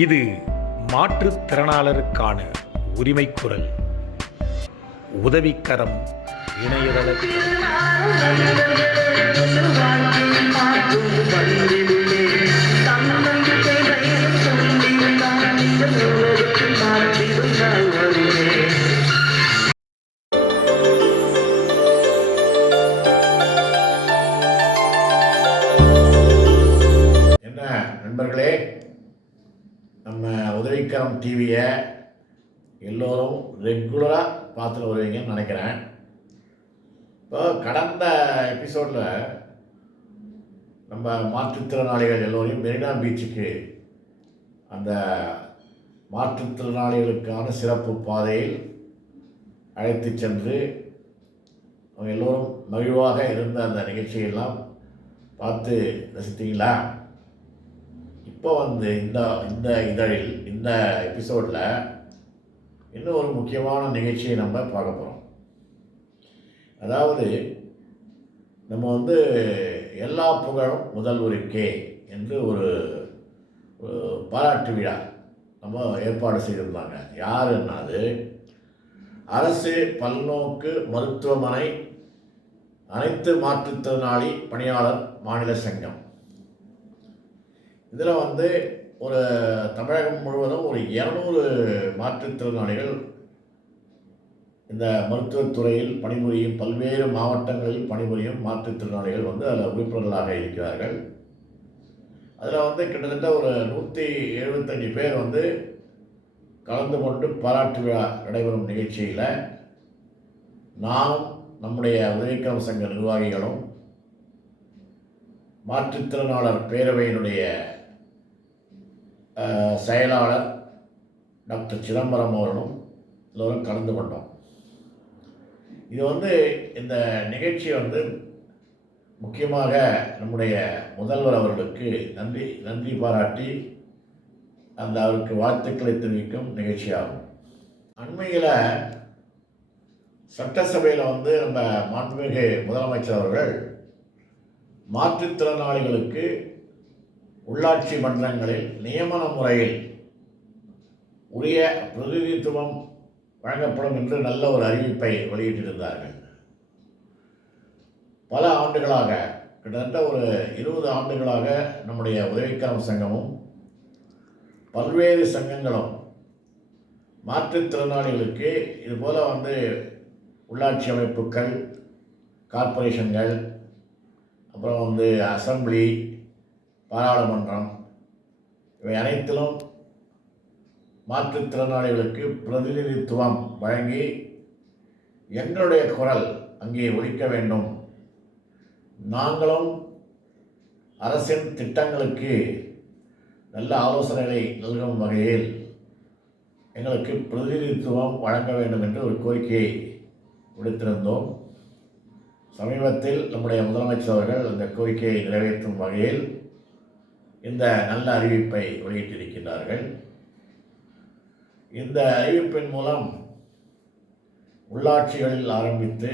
இது மாற்றுத்திறனாளருக்கான உரிமைக்குரல். உதவிக்கரம் இணையதள என்ன நண்பர்களே, நம்ம உதவிக்கரம் டிவியை எல்லோரும் ரெகுலராக பார்த்துட்டு வருவீங்கன்னு நினைக்கிறேன். இப்போ கடந்த எபிசோடில் நம்ம மாற்றுத்திறனாளிகள் எல்லோரையும் மெரினா பீச்சுக்கு அந்த மாற்றுத்திறனாளிகளுக்கான சிறப்பு பாதையில் அழைத்து சென்று அவங்க எல்லோரும் மகிழ்வாக இருந்த அந்த நிகழ்ச்சியெல்லாம் பார்த்து ரசித்தீங்களா? இப்போ இந்த இந்த இதழில் இந்த எபிசோடில் இன்னும் ஒரு முக்கியமான நிகழ்ச்சியை நம்ம பார்க்க போகிறோம். அதாவது நம்ம எல்லா புகழும் முதல்வருக்கே என்று ஒரு பாராட்டு விழா நம்ம ஏற்பாடு செய்திருந்தாங்க. யாருன்னா அது அரசு பல்நோக்கு மருத்துவமனை அனைத்து மாற்றுத்திறனாளி பணியாளர் மாநில சங்கம். இதில் ஒரு தமிழகம் முழுவதும் ஒரு 200 மாற்றுத்திறனாளிகள் இந்த மருத்துவத்துறையில் பணிபுரியும், பல்வேறு மாவட்டங்களில் பணிபுரியும் மாற்றுத்திறனாளிகள் அதில் உறுப்பினர்களாக இருக்கிறார்கள். அதில் கிட்டத்தட்ட ஒரு 175 பேர் கலந்து கொண்டு பாராட்டு விழா நடைபெறும் நிகழ்ச்சியில் நானும் நம்முடைய உதவிக்கரம் சங்க நிர்வாகிகளும் மாற்றுத்திறனாளர் பேரவையினுடைய செயலாளர் டாக்டர் சிதம்பரம் அவர்களும் எல்லோரும் கலந்து கொண்டோம். இது இந்த நிகழ்ச்சி முக்கியமாக நம்முடைய முதல்வர் அவர்களுக்கு நன்றி பாராட்டி அவருக்கு வாழ்த்துக்களை தெரிவிக்கும் நிகழ்ச்சியாகும். அண்மையில் சட்டசபையில் நம்ம மாண்புமிகு முதலமைச்சர் அவர்கள் மாற்றுத்திறனாளிகளுக்கு உள்ளாட்சி மன்றங்களில் நியமன முறையில் உரிய பிரதிநிதித்துவம் வழங்கப்படும் என்று நல்ல ஒரு அறிவிப்பை வெளியிட்டிருந்தார்கள். பல ஆண்டுகளாக, கிட்டத்தட்ட ஒரு 20 ஆண்டுகளாக நம்முடைய உதவிக்கரம் சங்கமும் பல்வேறு சங்கங்களும் மாற்றுத்திறனாளிகளுக்கு இதுபோல் உள்ளாட்சி அமைப்புகள், கார்ப்பரேஷன்கள், அப்புறம் அசம்பிளி, பாராளுமன்றம், இவை அனைத்திலும் மாற்றுத்திறனாளிகளுக்கு பிரதிநிதித்துவம் வழங்கி எங்களுடைய குரல் அங்கே ஒலிக்க வேண்டும், நாங்களும் அரசின் திட்டங்களுக்கு நல்ல ஆலோசனைகளை நல்கும் வகையில் எங்களுக்கு பிரதிநிதித்துவம் வழங்க வேண்டும் என்று ஒரு கோரிக்கையை விடுத்திருந்தோம். சமீபத்தில் நம்முடைய முதலமைச்சர் அவர்கள் அந்த கோரிக்கையை நிறைவேற்றும் வகையில் இந்த நல்ல அறிவிப்பை வெளியிட்டிருக்கிறார்கள். இந்த அறிவிப்பின் மூலம் உள்ளாட்சிகளில் ஆரம்பித்து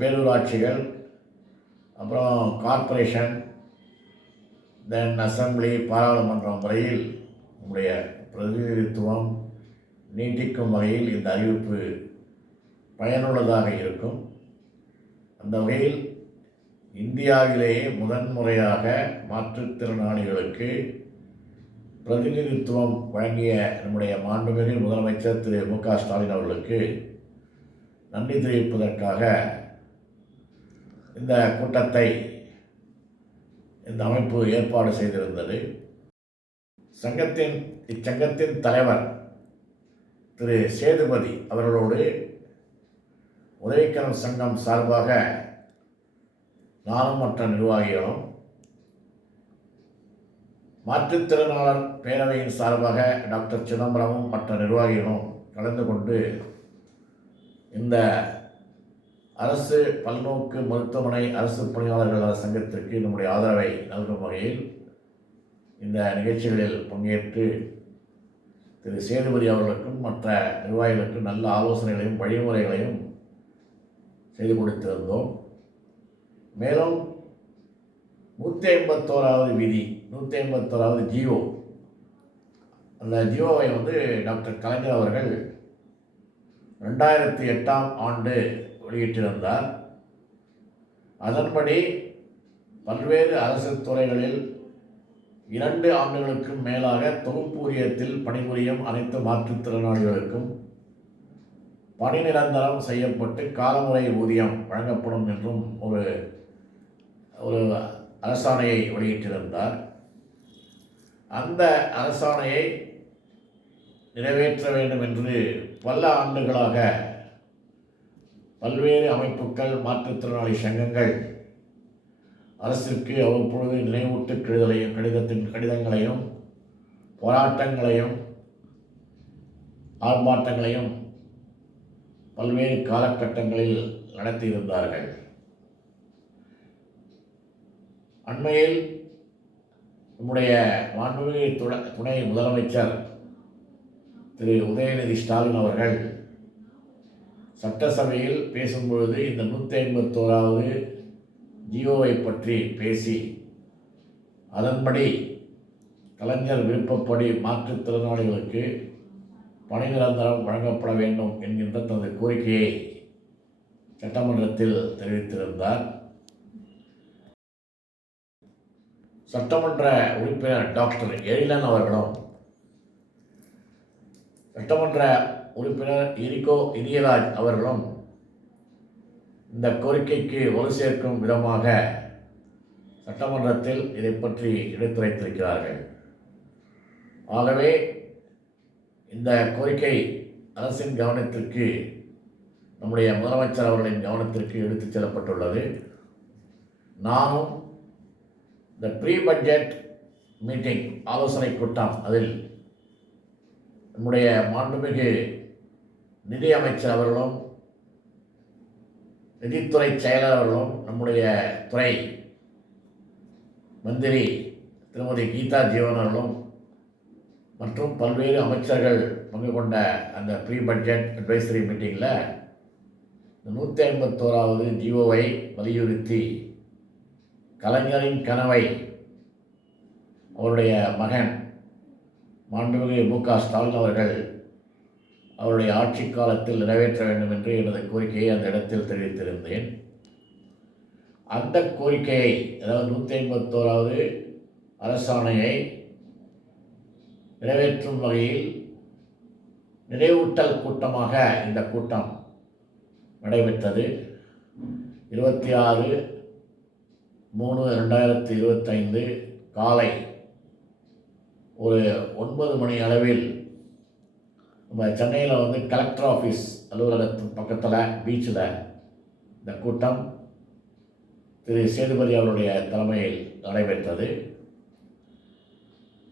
பேரூராட்சிகள், அப்புறம் கார்ப்பரேஷன், தென் அசம்பிளி, பாராளுமன்றம் வரையில் நம்முடைய பிரதிநிதித்துவம் நீட்டிக்கும் வகையில் இந்த அறிவிப்பு பயனுள்ளதாக இருக்கும். அந்த வகையில் இந்தியாவிலேயே முதன்முறையாக மாற்றுத்திறனாளிகளுக்கு பிரதிநிதித்துவம் வழங்கிய நம்முடைய மாண்புமிகு முதலமைச்சர் திரு மு.க. ஸ்டாலின் அவர்களுக்கு நன்றி தெரிவிப்பதற்காக இந்த கூட்டத்தை இந்த அமைப்பு ஏற்பாடு செய்திருந்தது. இச்சங்கத்தின் தலைவர் திரு சேதுபதி அவர்களோடு உதவிக்கரம் சங்கம் சார்பாக நானும் மற்ற நிர்வாகிகளும், மாற்றுத்திறனாளர் பேரவையின் சார்பாக டாக்டர் சிதம்பரமும் மற்ற நிர்வாகிகளும் கலந்து கொண்டு இந்த அரசு பல்நோக்கு மருத்துவமனை அரசு பணியாளர்கள் சங்கத்திற்கு நம்முடைய ஆதரவை நல்கும் வகையில் இந்த நிகழ்ச்சிகளில் பங்கேற்று திரு சேதுபதி அவர்களுக்கும் மற்ற நிர்வாகிகளுக்கும் நல்ல ஆலோசனைகளையும் வழிமுறைகளையும் செய்து கொடுத்திருந்தோம். மேலும் 151வது விதி, 151வது ஜிஓ அந்த ஜியோவை வந்து டாக்டர் கலைஞர் அவர்கள் 2008ஆம் ஆண்டு வெளியிட்டிருந்தார். அதன்படி பல்வேறு அரசு துறைகளில் 2 ஆண்டுகளுக்கும் மேலாக தொகுப்பு ஊதியத்தில் பணிபுரியும் அனைத்து மாற்றுத்திறனாளிகளுக்கும் பணி நிரந்தரம் செய்யப்பட்டு காலமுறை ஊதியம் வழங்கப்படும் என்றும் ஒரு அரசாணையை வெளியிட்டிருந்தார். அந்த அரசாணையை நிறைவேற்ற வேண்டும் என்று பல ஆண்டுகளாக பல்வேறு அமைப்புகள், மாற்றுத்திறனாளி சங்கங்கள் அரசிற்கு அவ்வப்பொழுது நினைவூட்டு கடிதங்களையும் போராட்டங்களையும் ஆர்ப்பாட்டங்களையும் பல்வேறு காலகட்டங்களில் நடத்தியிருந்தார்கள். அண்மையில் நம்முடைய மாண்புமிகு துணை முதலமைச்சர் திரு உதயநிதி ஸ்டாலின் அவர்கள் சட்டசபையில் பேசும்பொழுது இந்த 151வது ஜியோவை பற்றி பேசி அதன்படி கலைஞர் விருப்பப்படி மாற்றுத்திறனாளிகளுக்கு பணி நிரந்தரம் வழங்கப்பட வேண்டும் என்கின்ற தனது கோரிக்கையை சட்டமன்றத்தில் தெரிவித்திருந்தார். சட்டமன்ற உறுப்பினர் டாக்டர் எழிலன் அவர்களும் சட்டமன்ற உறுப்பினர் இரிகோ இனியராஜ் அவர்களும் இந்த கோரிக்கைக்கு வலு சேர்க்கும் விதமாக சட்டமன்றத்தில் இதை பற்றி எடுத்துரைத்திருக்கிறார்கள். ஆகவே இந்த கோரிக்கை அரசின் கவனத்திற்கு, நம்முடைய முதலமைச்சர் அவர்களின் கவனத்திற்கு எடுத்துச் செல்லப்பட்டுள்ளது. நானும் இந்த ப்ரீ பட்ஜெட் மீட்டிங் ஆலோசனை கூட்டம், அதில் நம்முடைய மாண்புமிகு நிதி அமைச்சர் அவர்களும் நிதித்துறை செயலர் அவர்களும் நம்முடைய துறை மந்திரி திருமதி கீதா ஜீவன் அவர்களும் மற்றும் பல்வேறு அமைச்சர்கள் பங்கு கொண்ட அந்த ப்ரீ பட்ஜெட் அட்வைசரி மீட்டிங்கில் 151வது ஜியோவை வலியுறுத்தி கலைஞரின் கனவை அவருடைய மகன் மாண்புமிகு ஸ்டாலின் அவர்கள் அவருடைய ஆட்சி காலத்தில் நிறைவேற்ற வேண்டும் என்று எனது கோரிக்கையை அந்த இடத்தில் தெரிவித்திருந்தேன். அந்த கோரிக்கையை, அதாவது 151வது அரசாணையை நிறைவேற்றும் வகையில் நினைவூட்டல் கூட்டமாக இந்த கூட்டம் நடைபெற்றது. 26/3/2025 காலை ஒரு 9 மணி அளவில் நம்ம சென்னையில் வந்து கலெக்டர் ஆஃபீஸ் அலுவலகத்தின் பக்கத்தில் பீச்சில் இந்த கூட்டம் திரு சேதுபதி அவருடைய தலைமையில் நடைபெற்றது.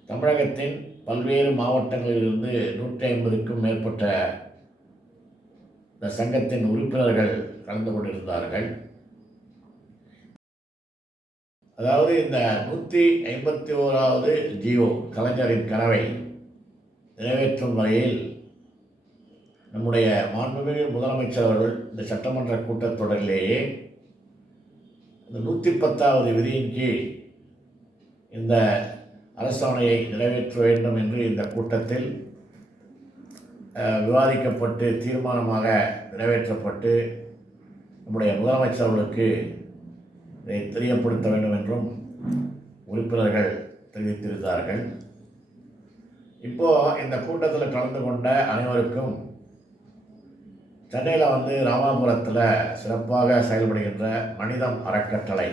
தமிழகத்தின் பல்வேறு மாவட்டங்களிலிருந்து 150க்கும் மேற்பட்ட இந்த சங்கத்தின் உறுப்பினர்கள் கலந்து கொண்டிருந்தார்கள். அதாவது இந்த 151வது ஜியோ கலைஞரின் கனவை நிறைவேற்றும் வகையில் நம்முடைய மாண்புமிகு முதலமைச்சர் அவர்கள் இந்த சட்டமன்ற கூட்டத்தொடரிலேயே இந்த 110வது விதியின் கீழ் இந்த அரசாணையை நிறைவேற்ற வேண்டும் என்று இந்த கூட்டத்தில் விவாதிக்கப்பட்டு தீர்மானமாக நிறைவேற்றப்பட்டு நம்முடைய முதலமைச்சர் அவர்களுக்கு இதை தெரியப்படுத்த வேண்டும் என்றும் உறுப்பினர்கள் தெரிவித்திருந்தார்கள். இப்போது இந்த கூட்டத்தில் கலந்து கொண்ட அனைவருக்கும் சென்னையில் வந்து ராமாபுரத்தில் சிறப்பாக செயல்படுகின்ற மனிதம் அறக்கட்டளை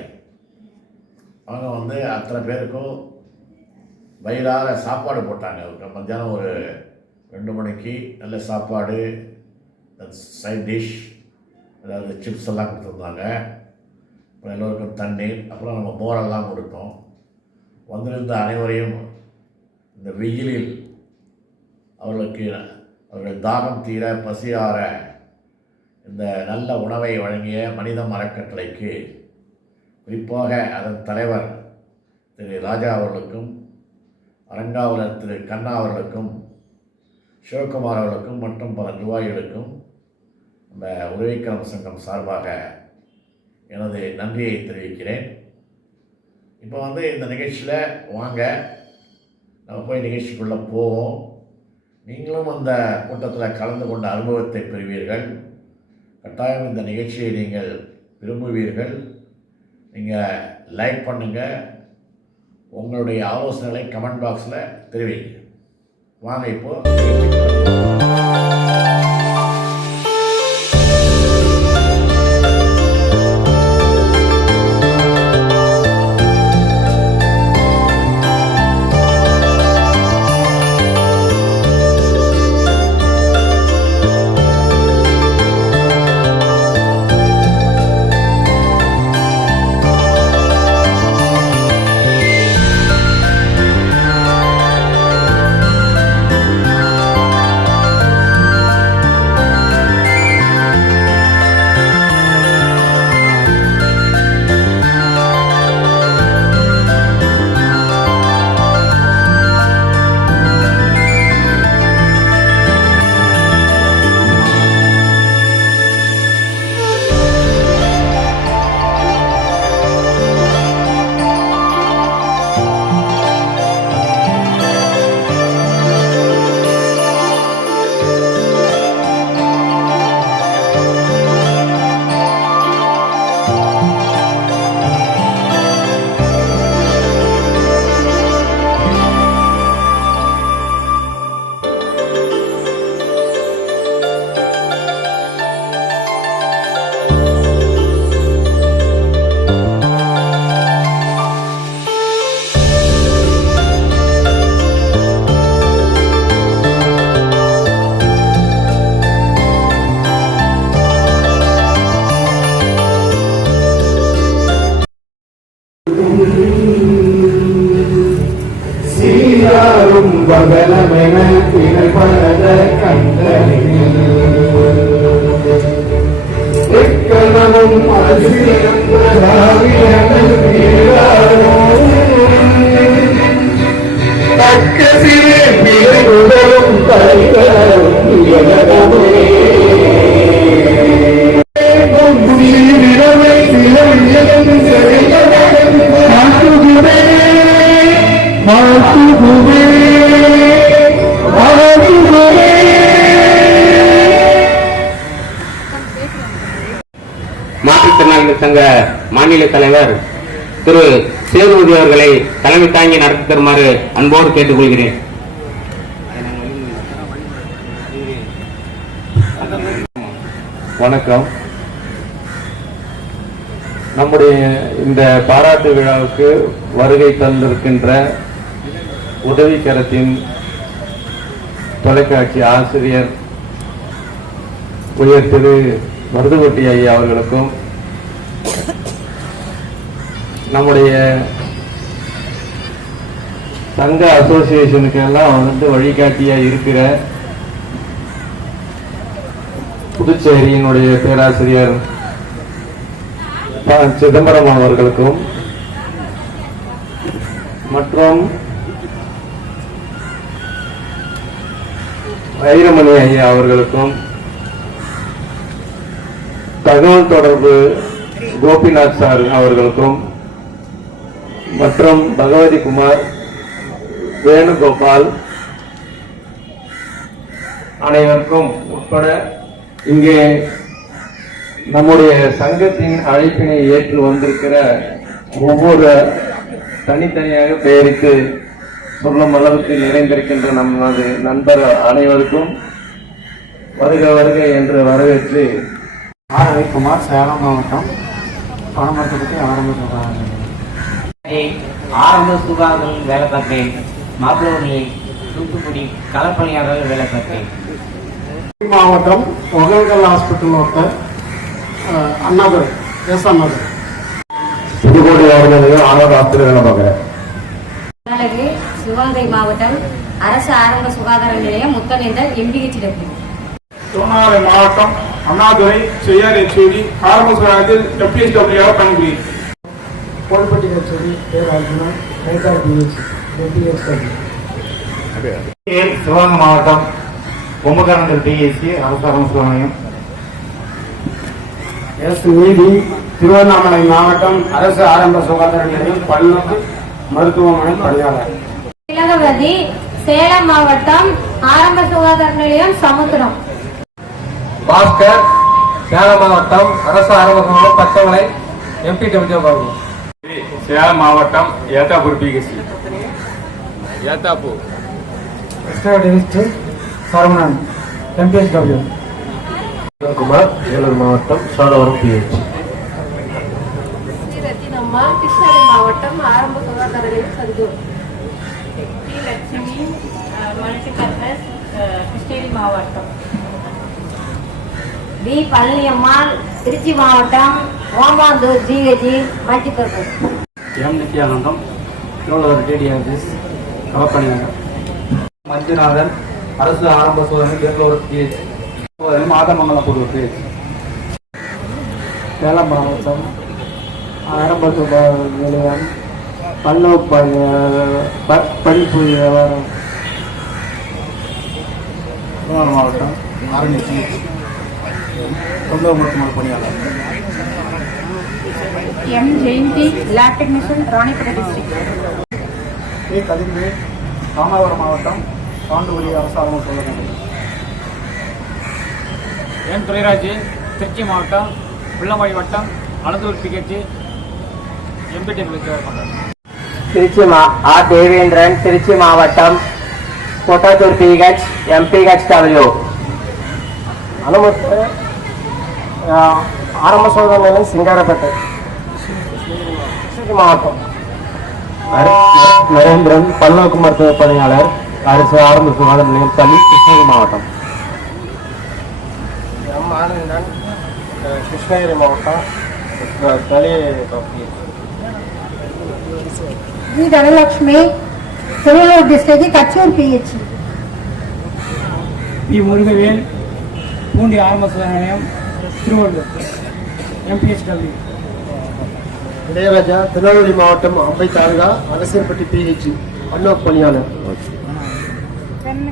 அவங்க வந்து அத்தனை பேருக்கும் வயிறார சாப்பாடு போட்டாங்க. மத்தியானம் ஒரு 2 மணிக்கு நல்ல சாப்பாடு, சைட் டிஷ், அதாவது சிப்ஸ் எல்லாம் கொடுத்துருந்தாங்க. அப்புறம் எல்லோருக்கும் தண்ணீர், அப்புறம் நம்ம மோரெல்லாம் கொடுத்தோம். வந்திருந்த அனைவரையும் இந்த வெயிலில் அவர்கள் தாகம் தீர, பசியார இந்த நல்ல உணவை வழங்கிய மனிதம் அறக்கட்டளைக்கு, குறிப்பாக அதன் தலைவர் திரு ராஜா அவர்களுக்கும், அரங்காவலர் திரு கண்ணா அவர்களுக்கும், சிவகுமார் அவர்களுக்கும் மற்றும் பல நிர்வாகிகளுக்கும் இந்த உதவிக்கரம் சங்கம் சார்பாக எனது நன்றியை தெரிவிக்கிறேன். இப்போ வந்து இந்த நிகழ்ச்சியில் வாங்க, நம்ம போய் நிகழ்ச்சிக்குள்ளே போவோம். நீங்களும் அந்த கூட்டத்தில் கலந்து கொண்ட அனுபவத்தை பெறுவீர்கள். கட்டாயம் இந்த நிகழ்ச்சியை நீங்கள் விரும்புவீர்கள். நீங்கள் லைக் பண்ணுங்கள், உங்களுடைய ஆலோசனைகளை கமெண்ட் பாக்ஸில் தெரிவிங்க. வாங்க இப்போது சீராரும் பகலமென திரைப்பட கண்டனில் எக்கணமும் தக்க சிறு உடலும் தலைவரும் மாற்றுத்திறனாளிகள் சங்க மாநில தலைவர் திரு சேதுபதி அவர்களை தலைமை தாங்கி நடத்தி தருமாறு அன்போடு கேட்டுக்கொள்கிறேன். வணக்கம். நம்முடைய இந்த பாராட்டு விழாவுக்கு வருகை தந்திருக்கின்ற உதவிக்கரத்தின் தொலைக்காட்சி ஆசிரியர் உயர் திரு மருதுகொட்டி ஐயா அவர்களுக்கும், நம்முடைய சங்க அசோசியேஷனுக்கு எல்லாம் வழிகாட்டியா இருக்கிற புதுச்சேரியினுடைய பேராசிரியர் சிதம்பரம் அவர்களுக்கும் மற்றும் வைரமணி ஐயா அவர்களுக்கும், தகவல் தொடர்பு கோபிநாத் சார் அவர்களுக்கும் மற்றும் பகவதி குமார், வேணுகோபால் அனைவருக்கும் உட்பட இங்கே நம்முடைய சங்கத்தின் அழைப்பினை ஏற்று வந்திருக்கிற ஒவ்வொரு தனித்தனியாக பெயருக்கு சொல்லும் அளவுக்கு நிறைந்திருக்கின்ற நமது நண்பர் அனைவருக்கும் வருக வருக என்று வரவேற்று. ஆர் ரவிக்குமார், சேலம் மாவட்டம், பணமரத்தை ஆரம்ப சுகாதாரம் ஆரம்ப சுகாதாரம் வேலை பார்த்தேன். மாப்பிள்ளை தூத்துக்குடி களப்பணியாளர்கள் வேலை பார்த்தேன். மாவட்டம் ஒகேனக்கல் ஹாஸ்பிட்டல் ஒருத்தர் அண்ணாதுரை அண்ணாதுரை புதுக்கோட்டை மாவட்டத்தில் ஆனந்த் ஹாஸ்பிட்டல் வேலை பார்க்குறேன். சிவகங்கை மாவட்டம் அரசு ஆரம்ப சுகாதார நிலையம் முத்தநேந்தல் MPH டெப்டி. திருவண்ணாமலை மாவட்டம் அண்ணாதுரை செய்யார் ஆரம்ப சுகாதாரத்தில் WSW பணிபுரியும். கோல்பட்டி கச்சேரி பேர் அர்ஜுனன் ரைட்டார் BH DPH. சிவகங்கை மாவட்டம் கும்பகோணம் PSC அரசு ஆரம்ப சுகாதாரம். நீதி, திருவண்ணாமலை மாவட்டம் அரசு ஆரம்ப சுகாதார நிலையம் பல்நோக்கு மருத்துவமனை பணியாளர். பார்வதி, சேலம் மாவட்டம், ஆரம்ப சுகாதார நிலையம், சமுத்திரம். பாஸ்கர், சேலம் மாவட்டம், அரசு ஆரம்ப சுகாதாரம், பச்சைமலை, MPW பாபு. சேலம் மாவட்டம் Ethapur PHC. Ethapur. Krishnagiri district Saravanan, MPHW. Kumar, Vellore மாவட்டம், சோழவரம் PH. ரத்தினம்மா, கிருஷ்ணகிரி மாவட்டம், ஆரம்ப சுகாதார நிலையம், சந்தூர். லட்சுமி, மல்டிபர்பஸ், கிருஷ்ணகிரி மாவட்டம். பி. பழனியம்மாள், திருச்சி மாவட்டம், Omandur GH, multipurpose. M. Nithyanandam, Thiruvalluvar DD office, களப்பணியாளர். மஞ்சுநாதன், அரசு ஆரம்ப சுகாதார பெங்களூரு PH. மாதமங்கலம் புது PH. சேலம் மாவட்டம், ஆரம்ப சுகாதார நிலையம், படிப்பு வியாபாரம். மாவட்டம், ஆரணி PH. தொந்தரவு மருத்துவமனை பணியாளர். M. Jayanthi, lab technician, Ranipet district. A. Kathirvel, Ramanathapuram மாவட்டம், பாண்டுவலி அரசு ஆரம்ப சுகாதார நிலையம். என் துரைராஜ், திருச்சி மாவட்டம், புள்ளமொழி வட்டம், Ananthur PH, MPW. Trichy R. Devendran, Trichy மாவட்டம், கோட்டாத்தூர் PH, MPHW. அனுமதி ஆரம்ப சுகாதார நிலையம், சிங்காரப்பேட்டை, மாவட்டம். நரேந்திரன், பல்நோக்கு மருத்துவ பணியாளர், அரசு ஆரம்ப சுகாதார நிலையம், தளி, கிருஷ்ணகிரி மாவட்டம். எம். ஆனந்தன், கிருஷ்ணகிரி மாவட்டம், Thali. G. Dhanalakshmi, Tiruvallur district, Kachur PH. P. Murugavel, Poondi ஆரம்ப சுகாதார நிலையம், திருவள்ளூர், MPHW. இளையராஜா, திருநெல்வேலி மாவட்டம், அம்பை தாலுகா, அரசியல்பட்டி PH, பல்நோக்கு பணியாளர்.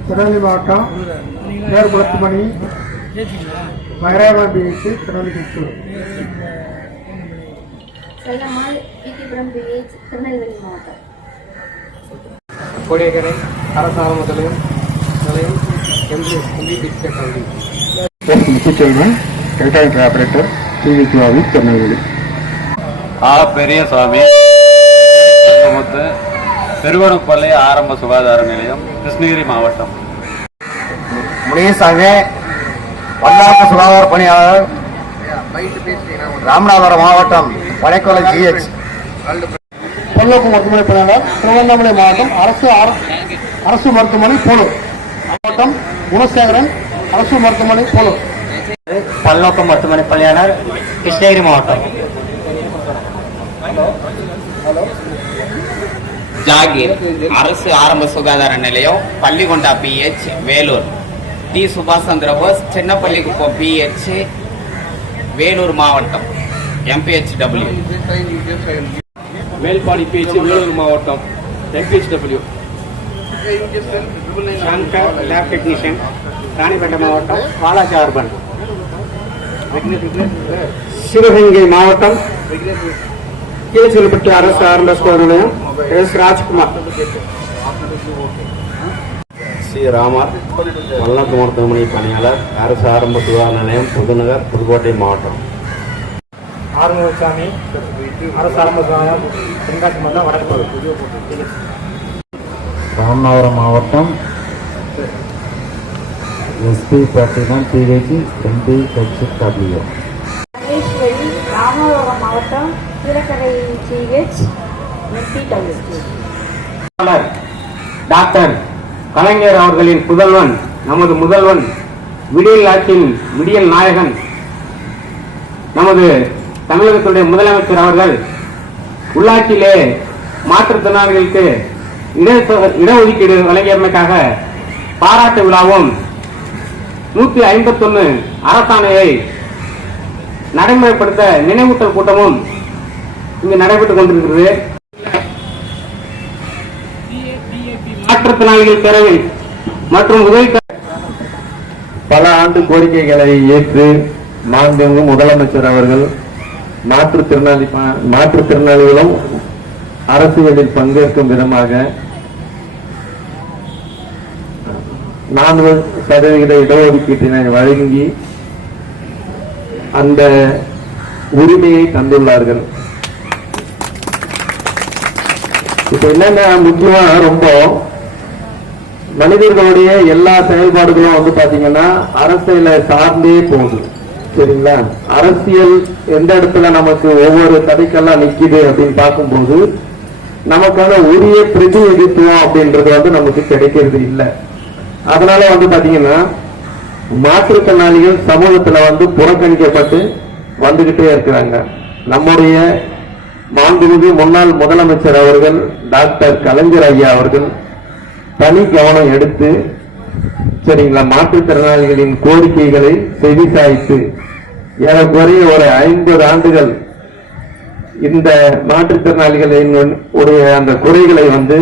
திருநெல்வேலி மாவட்டம், நேர்குளத்துமணி, மகராயபுரம் PH, திருநெல்வேலி கிருஷ்ணூர். செல்லம்மாள், ஈட்டிபுரம் PH, திருநெல்வேலி மாவட்டம். கோடியக்கரை, அரசு ஆரம்ப நிலையம், MPHW. Muthuselvan, electronic operator, PVQ office, Tirunelveli. Periyasamy, Peruvanappalli ஆரம்ப சுகாதார நிலையம், கிருஷ்ணகிரி மாவட்டம். முனியசாமி, பன்னாட்டு சுகாதார பணியாளர், ராமநாதபுரம் மாவட்டம், பனைக்கோலை GH. பல்நோக்கு மருத்துவமனை பணியாளர், திருவண்ணாமலை மாவட்டம், அரசு மருத்துவமனை, போலூர் மாவட்டம், குணசேகரன், அரசு மருத்துவமனை, போலூர். பல்நோக்கு மருத்துவமனை பணியாளர், கிருஷ்ணகிரி மாவட்டம். ஜாகீர், அரசு ஆரம்ப சுகாதார நிலையம், பள்ளிகொண்டா PH, வேலூர். டி. சுபாஷ் சந்திர போஸ், சின்னப்பள்ளிக்குப்பம் PH, வேலூர் மாவட்டம், MPHW. மேல்பாடி PH, வேலூர் மாவட்டம், MPHW. Shankar, lab technician, Ranipet மாவட்டம், வாலாஜா அர்பன். சிவகங்கை மாவட்டம், கீழச்செல்பட்டி அரசு ஆரம்ப சுகாதார நிலையம், S. ராஜ்குமார். சி. ராமர், பல்நோக்கு மருத்துவமனை பணியாளர், அரசு ஆரம்ப சுகாதார நிலையம், புதுநகர், புதுக்கோட்டை மாவட்டம். ஆறுமுகசாமி, அரசு ஆரம்ப சுகாதாரம், தென்காசி மாவட்டம், வடக்கு. ராமநாதபுரம் மாவட்டம், SP பட்டினம், PH, MPHW. மகேஸ்வரி, ராமநாதபுரம் மாவட்டம், கீழக்கரை GH, MPW. டாக்டர் கலைஞர் அவர்களின் புதல்வன், நமது முதல்வன், விடியல் ஆட்சியின் விடியல் நாயகன், நமது தமிழகத்துடைய முதலமைச்சர் அவர்கள் உள்ளாட்சியிலே மாற்றுத்திறனாளிகளுக்கு இடஒதுக்கீடு வழங்கியமைக்காக பாராட்டு விழாவும் 151 அரசாணையை நடைமுறைப்படுத்த நினைவூட்டல் கூட்டமும் இங்கு நடைபெற்றுக் கொண்டிருக்கிறது. மாற்றுத்திறனாளிகள் பேரவை மற்றும் உதவி பல ஆண்டு கோரிக்கைகளை ஏற்று மாண்புமிகு முதலமைச்சர் அவர்கள் மாற்றுத்திறனாளிகளும் அரசியலில் பங்கேற்கும் விதமாக 4% இடஒதுக்கீட்டினை வழங்கி அந்த உரிமையை தந்துள்ளார்கள். இப்ப என்னன்னா முக்கியமா ரொம்ப மனிதர்களுடைய எல்லா செயல்பாடுகளும் வந்து பாத்தீங்கன்னா அரசியல சார்ந்தே போகுது. சரிங்களா? அரசியல் எந்த இடத்துல நமக்கு ஒவ்வொரு தடைக்கெல்லாம் நிக்குது அப்படின்னு பார்க்கும்போது நமக்கான உரிய பிரதிநிதித்துவம் அப்படின்றது வந்து நமக்கு கிடைக்கிறது இல்லை. அதனால வந்து பாத்தீங்கன்னா மாற்றுத்திறனாளிகள் சமூகத்துல வந்து புறக்கணிக்கப்பட்டு வந்துகிட்டே இருக்கிறாங்க. நம்முடைய மாண்புமிகு முன்னாள் முதலமைச்சர் அவர்கள் டாக்டர் கலைஞர் ஐயா அவர்கள் தனி கவனம் எடுத்து சரிங்களா மாற்றுத்திறனாளிகளின் கோரிக்கைகளை செவிசாய்த்து ஏறக்குறைய ஒரு 50 ஆண்டுகள் இந்த மாற்றுத்திறனாளிகளின் அந்த குறைகளை வந்து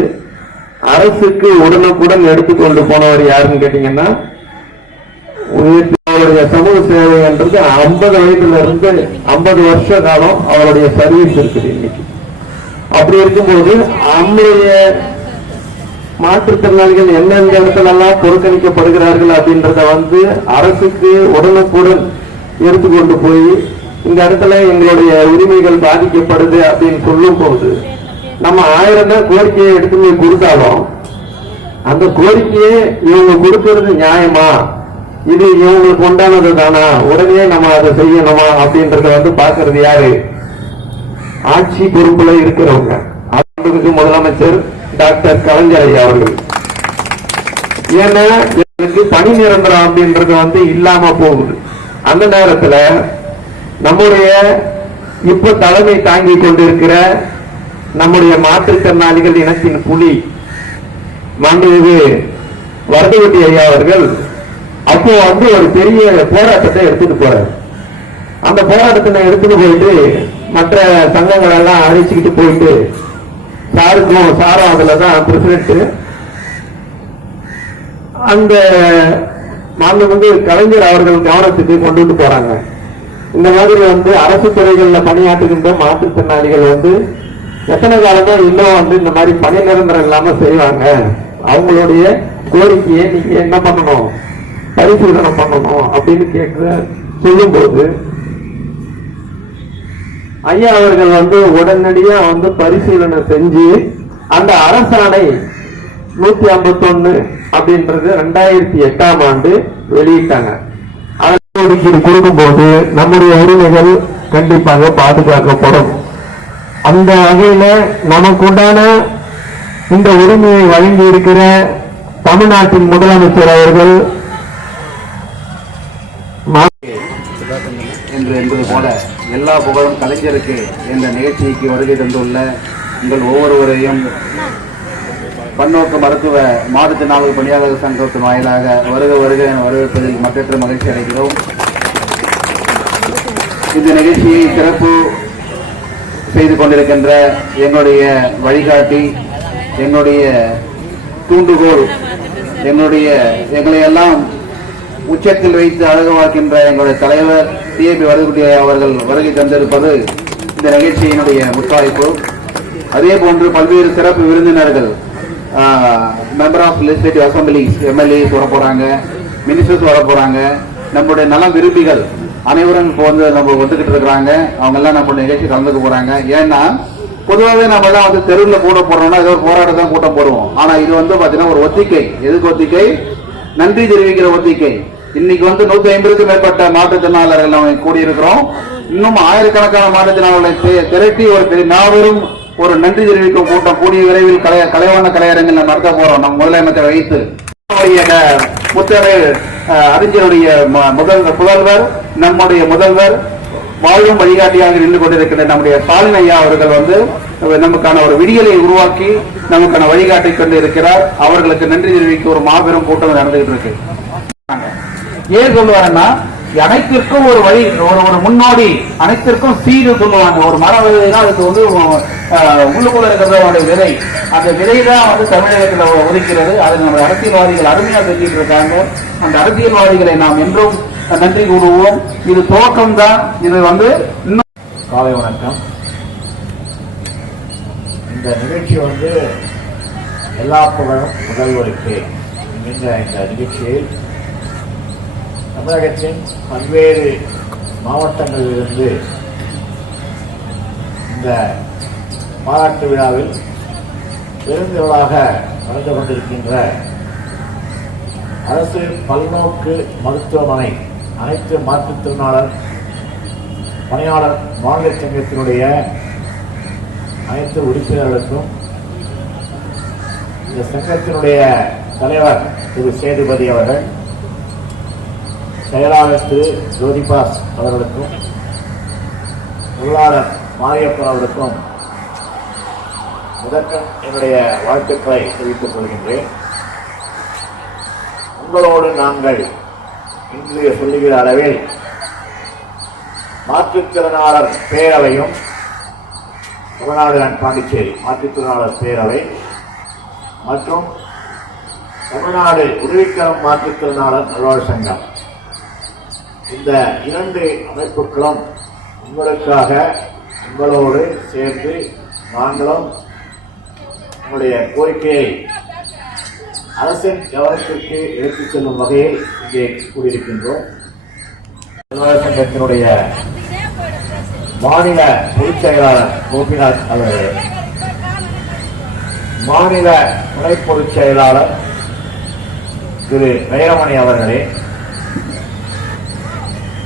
அரசுக்கு உடனுக்குடன் எடுத்துக்கொண்டு போனவர் யாருன்னு கேட்டீங்கன்னா அவருடைய சமூக சேவை என்றது 50 வயதுல இருந்து 50 வருஷ காலம் அவருடைய சர்வீஸ் இருக்குது இன்னைக்கு. அப்படி இருக்கும்போது நம்முடைய மாற்றுத்திறனாளிகள் எந்தெந்த இடத்துல எல்லாம் புறக்கணிக்கப்படுகிறார்கள் அப்படின்றத வந்து அரசுக்கு உடனுக்குடன் எடுத்துக்கொண்டு போய் இந்த இடத்துல எங்களுடைய உரிமைகள் பாதிக்கப்படுது அப்படின்னு சொல்லும் போது நம்ம 1000 கோரிக்கையை எடுத்து போய் கொடுத்தாலும் அந்த கோரிக்கையை இவங்க கொடுக்கிறது நியாயமா, இது இவங்களுக்கு உண்டானது தானா, உடனே நம்ம அதை செய்யணுமா அப்படின்றத வந்து பாக்குறது யாரு? ஆட்சி பொறுப்புல இருக்கிறவங்க. முதலமைச்சர் டாக்டர் கலைஞர் ஐயா அவர்கள். ஏன்னா எனக்கு பணி நிரந்தரம் அப்படின்றது வந்து இல்லாம போகுது. அந்த நேரத்துல நம்முடைய இப்ப தலைமை தாங்கி கொண்டிருக்கிற நம்முடைய மாற்றுத்திறனாளிகள் இனத்தின் புலி மாண்புமிகு வரதவட்டி ஐயா அவர்கள் அப்போ வந்து ஒரு பெரிய போராட்டத்தை எடுத்துட்டு போறாரு. அந்த போராட்டத்தை எடுத்துட்டு போயிட்டு மற்ற சங்கங்கள் எல்லாம் அழைச்சிக்கிட்டு போயிட்டு சாரும் அதுலதான் பிரசிடென்ட் அந்த மாண்புமிகு கலைஞர் அவர்கள் கவனத்துக்கு கொண்டு போறாங்க. இந்த மாதிரி வந்து அரசு துறைகள்ல பணியாற்றுகின்ற மாற்றுத்திறனாளிகள் வந்து எத்தனை காலமா இன்னும் வந்து இந்த மாதிரி பணி நிரந்தரம் இல்லாம செய்வாங்க, அவங்களுடைய கோரிக்கையை நீங்க என்ன பண்ணணும், பரிசீலனை பண்ணணும் அப்படின்னு சொல்லும் போது ஐயா அவர்கள் வந்து உடனடியா வந்து பரிசீலனை செஞ்சு அந்த அரசாணை 151 அப்படின்றது 2008ஆம் ஆண்டு வெளியிட்டாங்க. ஒதுக்கீடு கொடுக்கும்போது நம்முடைய உரிமைகள் கண்டிப்பாக பாதுகாக்கப்படும். அந்த வகையில நமக்கு உண்டான இந்த உரிமையை வழங்கி இருக்கிற தமிழ்நாட்டின் முதலமைச்சர் அவர்கள் என்று என்பது போல எல்லா புகழும் கலைஞருக்கு என்ற நிகழ்ச்சிக்கு வருகை தந்துள்ள உங்கள் ஒவ்வொருவரையும் பன்னோக்கு மருத்துவ மாற்றுத்திறனாளர் பணியாளர் சங்கத்தின் வாயிலாக வருக வருக என வரவேற்பதில் மற்றற்ற மகிழ்ச்சி அடைகிறோம். இந்த நிகழ்ச்சியை சிறப்பு செய்து கொண்டிருக்கின்ற எங்களுடைய வழிகாட்டி, எங்களுடைய தூண்டுகோல், எங்களை எல்லாம் உச்சத்தில் வைத்து அழகுவாக்கின்ற எங்களுடைய தலைவர் டிஏபி வரதகுட்டி அவர்கள் வருகை தந்திருப்பது இந்த நிகழ்ச்சியினுடைய முத்தாய்ப்பு. அதே போன்று பல்வேறு சிறப்பு விருந்தினர்கள், member of legislative assemblies, MLAs வர போறாங்க, மினிஸ்டர்ஸ் வர போறாங்க, நம்முடைய நலம் விரும்பிகள் அனைவரும் இப்போ வந்து நம்ம வந்துகிட்டு இருக்கிறாங்க. அவங்க எல்லாம் நம்ம நிகழ்ச்சி கலந்துக்க போறாங்க. ஏன்னா பொதுவாகவே நம்ம எல்லாம் வந்து தெருவில் கூட போடுறோம்னா ஏதோ ஒரு போராட்டம் கூட்டம் போடுவோம். ஆனா இது வந்து பாத்தீங்கன்னா ஒரு ஒத்திகை. எதுக்கு ஒத்திகை? நன்றி தெரிவிக்கிற ஒத்திகை. இன்னைக்கு வந்து 150க்கும் மேற்பட்ட மாற்றுத்திறனாளர்கள் நம்ம கூடியிருக்கிறோம். இன்னும் ஆயிரக்கணக்கான மாற்றுத்திறனாளர்களை திரட்டி ஒரு நாவரும் ஒரு நன்றி தெரிவிக்கும் கூட்டம் கூடிய விரைவில் கலைவான கலையரங்கில் நடத்த போறோம். நம்ம முதலமைச்சர் வைத்து முத்தரை அறிஞருடைய புதல்வர், நம்முடைய முதல்வர், வாழும் வழிகாட்டியாக நின்று கொண்டிருக்கிற நம்முடைய ஸ்டாலின் ஐயா அவர்கள் வந்து நமக்கான ஒரு விடியலை உருவாக்கி நமக்கான வழிகாட்டி கொண்டு இருக்கிறார். அவர்களுக்கு நன்றி தெரிவிக்க ஒரு மாபெரும் கூட்டம் நடந்துகிட்டு இருக்கு. ஏன் சொல்லுவாருன்னா அனைத்திற்கும் ஒரு வழி, ஒரு முன்னோடி, அனைத்திற்கும் சீடு சொல்லுவாங்க. ஒரு மரம் விதைனா அதுக்கு வந்து உள்ளுக்குள்ள இருக்கிறதோட விதை, அந்த விதை தான் வந்து தமிழகத்தில் ஒதுக்கிறது. அதை நம்ம அரசியல்வாதிகள் அருமையா செஞ்சுட்டு இருக்காங்க. அந்த அரசியல்வாதிகளை நாம் என்றும் நன்றி கூறுவோம். இது துவக்கம் தான். இது வந்து இன்னும் காலை வணக்கம். இந்த நிகழ்ச்சி வந்து எல்லா புகழும் முதல்வருக்கு. என்கின்ற இந்த நிகழ்ச்சியில் தமிழகத்தின் பல்வேறு மாவட்டங்களிலிருந்து இந்த பாராட்டு விழாவில் பெருந்திரளாக நடந்து கொண்டிருக்கின்ற அரசு பல்நோக்கு மருத்துவமனை அனைத்து மாற்றுத்திறனாளர் பணியாளர் மாநில சங்கத்தினுடைய அனைத்து உறுப்பினர்களுக்கும் இந்த சங்கத்தினுடைய தலைவர் திரு சேதுபதி அவர்கள், செயலாளர் திரு ஜோதிபாஸ் அவர்களுக்கும், பொருளாளர் மாரியப்பன் அவர்களுக்கும் முதற்கண் என்னுடைய வாழ்த்துக்களை தெரிவித்துக் கொள்கின்றேன். உங்களோடு நாங்கள் இன்று சொல்லுகிற அளவில் மாற்றுத்திறனாளர் பேரவையும் தமிழ்நாடு பாண்டிச்சேரி மாற்றுத்திறனாளர் பேரவை மற்றும் தமிழ்நாடு உதவிக்கரம் மாற்றுத்திறனாளர் நல்வாழ்வு சங்கம், இந்த இரண்டு அமைப்புகளும் உங்களுக்காக உங்களோடு சேர்ந்து நாங்களும் உங்களுடைய கோரிக்கையை அரசின் கவனத்திற்கு எடுத்துச் செல்லும் வகையில் இங்கே கூடியிருக்கின்றோம். நல்வாழ்வு சங்கத்தினுடைய மாநில பொதுச் செயலாளர் கோபிநாத் அவர்களே, மாநில துணை பொதுச் செயலாளர் திரு வைரமணி அவர்களே,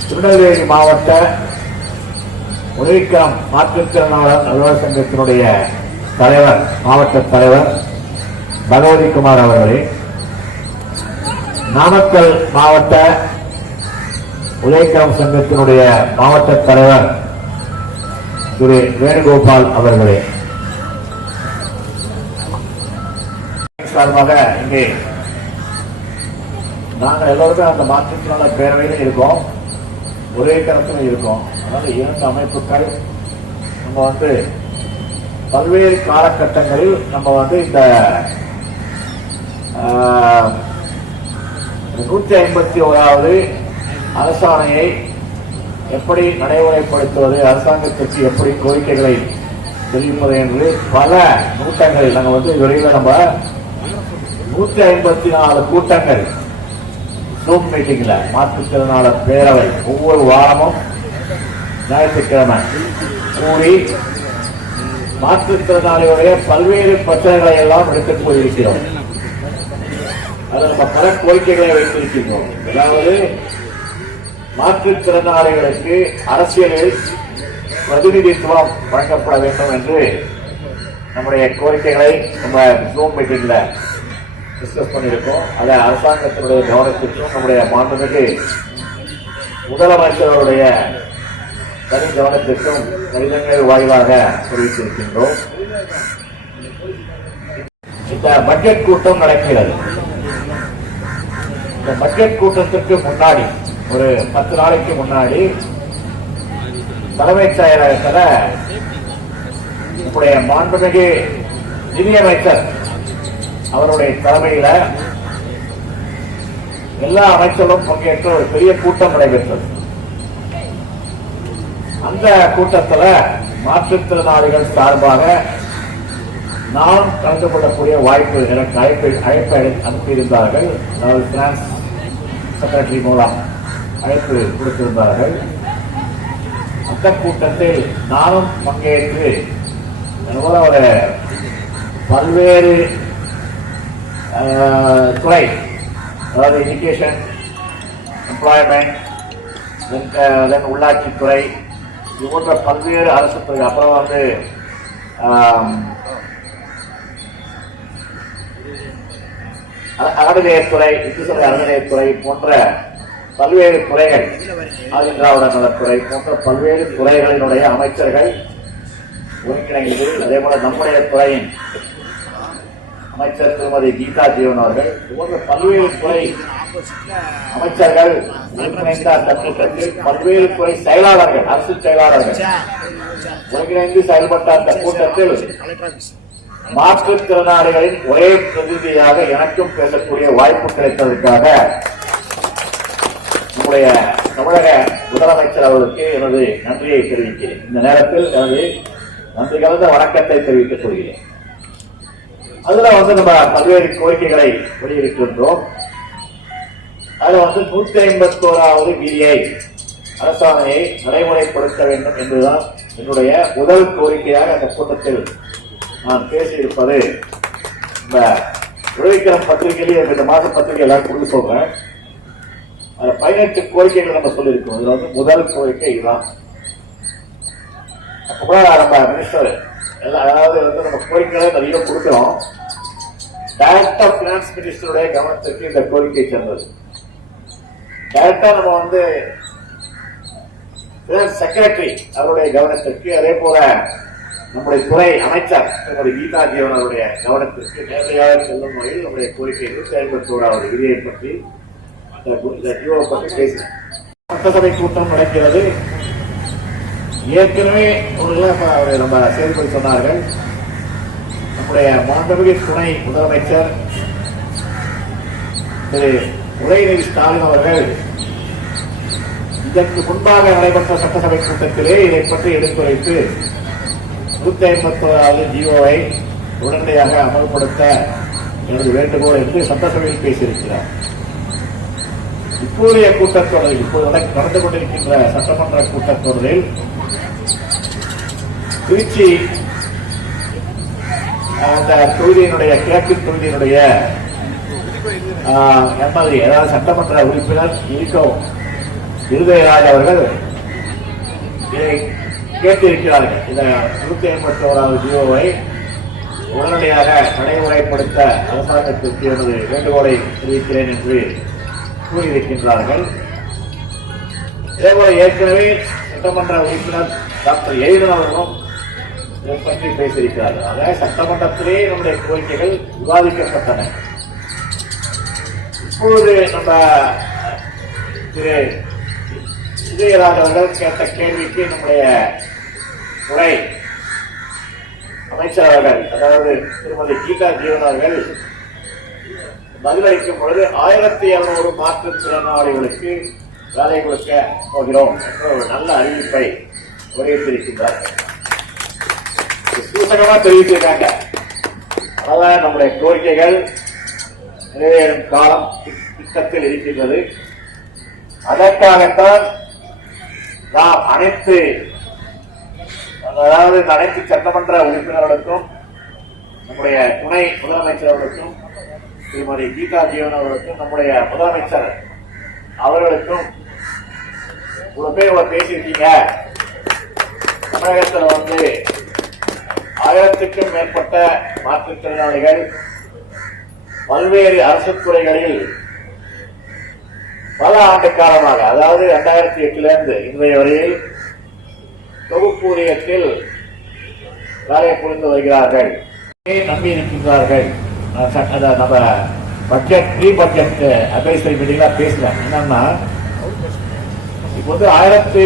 திருநெல்வேலி மாவட்ட உதவிக்கரம் மாற்றுத்திறனாளர் நல்வாழ்வு சங்கத்தினுடைய தலைவர் மாவட்ட தலைவர் பகவதி குமார் அவர்களே, நாமக்கல் மாவட்ட உதவிக்கரம் சங்கத்தினுடைய மாவட்ட தலைவர் திரு வேணுகோபால் அவர்களே, சார்பாக இங்கே நாங்கள் எல்லோருமே அந்த மாற்றுத்திறனாளர் பேரவையிலும் இருக்கோம், ஒரே கரத்திலும் இருக்கோம். அதனால இரண்டு அமைப்புகள் நம்ம பல்வேறு காலகட்டங்களில் நம்ம இந்த 151வது அரசாணையை எப்படி நடைமுறைப்படுத்துவது, அரசாங்கத்திற்கு எப்படி கோரிக்கைகளை தெரிவிப்பது என்று பல கூட்டங்களில் நாங்கள் இதுவரையில் நம்ம 154 கூட்டங்கள் ஜூம் மீட்டிங்ல மாற்றுத்திறனாளர் பேரவை ஒவ்வொரு வாரமும் ஞாயிற்றுக்கிழமை கூடி மாற்றுத்திறனாளிகளுடைய பல்வேறு பிரச்சனைகளை எல்லாம் எடுத்துக் போயிருக்கிறோம். அதில் நம்ம பல கோரிக்கைகளை வைத்திருக்கிறோம். அதாவது மாற்றுத்திறனாளிகளுக்கு அரசியலில் பிரதிநிதித்துவம் வழங்கப்பட வேண்டும் என்று நம்முடைய கோரிக்கைகளை நம்ம ஜூம் மீட்டிங்ல டிஸ்கஸ் பண்ணியிருக்கோம். அதை அரசாங்கத்தினுடைய கவனத்திற்கும் நம்முடைய மாண்புமிகு முதலமைச்சருடைய தனி கவனத்திற்கும் கடிதங்கள் வாயிலாக தெரிவித்திருக்கின்றோம். இந்த பட்ஜெட் கூட்டம் நடக்கிறது. இந்த பட்ஜெட் கூட்டத்திற்கு முன்னாடி ஒரு 10 நாளைக்கு முன்னாடி தலைமைச் செயலகத்தில் நம்முடைய மாண்புமிகு நிதியமைச்சர் அவருடைய தலைமையில எல்லா அமைச்சரும் பங்கேற்ற ஒரு பெரிய கூட்டம் நடைபெற்றது. அந்த கூட்டத்தில் மாற்றுத்திறனாளிகள் சார்பாக நான் கலந்து கொள்ளக்கூடிய வாய்ப்பு எனக்கு அழைப்பு அனுப்பியிருந்தார்கள். அதாவது பினான்ஸ் செக்ரட்டரி மூலம் அழைப்பு கொடுத்திருந்தார்கள். அந்த கூட்டத்தில் நானும் பங்கேற்று ஒரு பல்வேறு துறை, அதாவது எஜுகேஷன், எம்ப்ளாய்மெண்ட், உள்ளாட்சித்துறை, இது போன்ற பல்வேறு அரசு துறை, அப்புறம் அறநிலையத்துறை, இந்துசமய அறநிலையத்துறை போன்ற பல்வேறு துறைகள், ஆதிதிராவிட நலத்துறை போன்ற பல்வேறு துறைகளினுடைய அமைச்சர்கள் ஒருங்கிணைந்து, அதே போல நம்முடைய துறையின் அமைச்சர் திருமதி கீதா ஜீவன் அவர்கள் போன்ற பல்வேறு துறை அமைச்சர்கள் ஒருங்கிணைந்த அந்த கூட்டத்தில் பல்வேறு துறை செயலாளர்கள், அரசு செயலாளர்கள் ஒருங்கிணைந்து செயல்பட்ட அந்த கூட்டத்தில் மாற்றுத்திறனாளிகளின் ஒரே பிரதிநிதியாக எனக்கும் பேசக்கூடிய வாய்ப்பு கிடைத்ததற்காக நம்முடைய தமிழக முதலமைச்சர் அவர்களுக்கு எனது நன்றியை தெரிவிக்கிறேன். இந்த நேரத்தில் எனது நன்றி கலந்த வணக்கத்தை தெரிவித்துக் கொள்கிறேன். அதுல நம்ம பல்வேறு கோரிக்கைகளை வெளியிட்டிருக்கின்றோம். அதுல 151வது விதியை அரசாணையை நடைமுறைப்படுத்த வேண்டும் என்பதுதான் என்னுடைய முதல் கோரிக்கையாக அந்த கூட்டத்தில் நான் பேசியிருப்பது. இந்த உதவிக்கரம் பத்திரிகையிலேயே இந்த மாத பத்திரிகை எல்லாரும் கொண்டு போகிறேன். அதுல 18 கோரிக்கைகள் நம்ம சொல்லியிருக்கோம். இதுல முதல் கோரிக்கை இதுதான். அப்புறம் நம்ம மினிஸ்டர் அதாவது நம்ம கோரிக்கைகளை நிறைய கொடுக்கிறோம். டைரக்டா பினான்ஸ் மினிஸ்டருடைய கவனத்திற்கு இந்த கோரிக்கை சென்றது. டைரக்டா நம்ம செக்ரட்டரி அவருடைய கவனத்திற்கு, அதே போல நம்முடைய துறை அமைச்சர் கீதா ஜீவன் அவருடைய கவனத்திற்கு நேரடியாக செல்லும் வகையில் நம்முடைய கோரிக்கைகள் செயல்படுத்துவதாவது விதியை பற்றி இந்த ஜீவோ பற்றி பேசினேன். சட்டசபை கூட்டம் நடக்கிறது. ஏற்கனவே நம்ம செயல்படி சொன்னார்கள். நம்முடைய மாண்புமிகு துணை முதலமைச்சர் திரு உதயநிதி ஸ்டாலின் அவர்கள் இதற்கு முன்பாக நடைபெற்ற சட்டசபை கூட்டத்திலே இதை பற்றி எடுத்துரைத்து 151வது ஜிஓவை உடனடியாக அமல்படுத்த எனது வேண்டுகோள் என்று சட்டசபையில் பேசியிருக்கிறார். இப்போதைய கூட்டத்தொடரில், இப்போது நடந்து கொண்டிருக்கின்ற சட்டமன்ற கூட்டத்தொடரில் திருச்சி அந்த தொகுதியினுடைய கிழக்கு தொகுதியினுடைய எம்எல்ஏ, அதாவது சட்டமன்ற உறுப்பினர் இருதயராஜ் அவர்கள் இதை கேட்டிருக்கிறார்கள். இந்த 151வது ஜிஓவை உடனடியாக நடைமுறைப்படுத்த அரசாங்கத்திற்கு எனது வேண்டுகோளை தெரிவிக்கிறேன் என்று கூறியிருக்கின்றார்கள். இதேபோல ஏற்கனவே சட்டமன்ற உறுப்பினர் டாக்டர் எய்டன் அவர்களும் இதை பற்றி பேசியிருக்கிறார்கள். ஆக சட்டமன்றத்திலே நம்முடைய கோரிக்கைகள் விவாதிக்கப்பட்டன. இப்பொழுது நம்ம திரு விஜயராஜ் அவர்கள் கேட்ட கேள்விக்கு நம்முடைய துறை அமைச்சர் அவர்கள், அதாவது திருமதி கீதா ஜீவன் அவர்கள் பதிலளிக்கும் பொழுது 1700 மாற்றுத்திறனாளிகளுக்கு வேலை கொடுக்க போகிறோம் என்ற ஒரு நல்ல அறிவிப்பை வெளியிட்டிருக்கின்றார்கள். சூசகமா தெரிவித்திருக்காங்க. அதான் நம்முடைய கோரிக்கைகள் நிறைவேறும் காலம் திட்டத்தில் இருக்கின்றது. அதற்காகத்தான் நாம் அனைத்து சட்டமன்ற உறுப்பினர்களுக்கும் நம்முடைய துணை முதலமைச்சர்களுக்கும் திருமதி கீதா ஜீவன் அவர்களுக்கும் நம்முடைய முதலமைச்சர் அவர்களுக்கும் ஒரு பேர் பேசியிருக்கீங்க. தமிழகத்தில் 1000க்கும் மேற்பட்ட மாற்றுத்திறனாளிகள் பல்வேறு அரசு துறைகளில் பல ஆண்டு காலமாக, அதாவது 2008 இன்றைய வரையில் தொகுப்பூதியத்தில் வேலை புரிந்து வருகிறார்கள், நம்பி இருக்கின்றார்கள். நம்ம பட்ஜெட் ப்ரீ பட்ஜெட் அட்வைசரி மீட்டிங்ல பேசலாம். என்னன்னா இப்போ 1000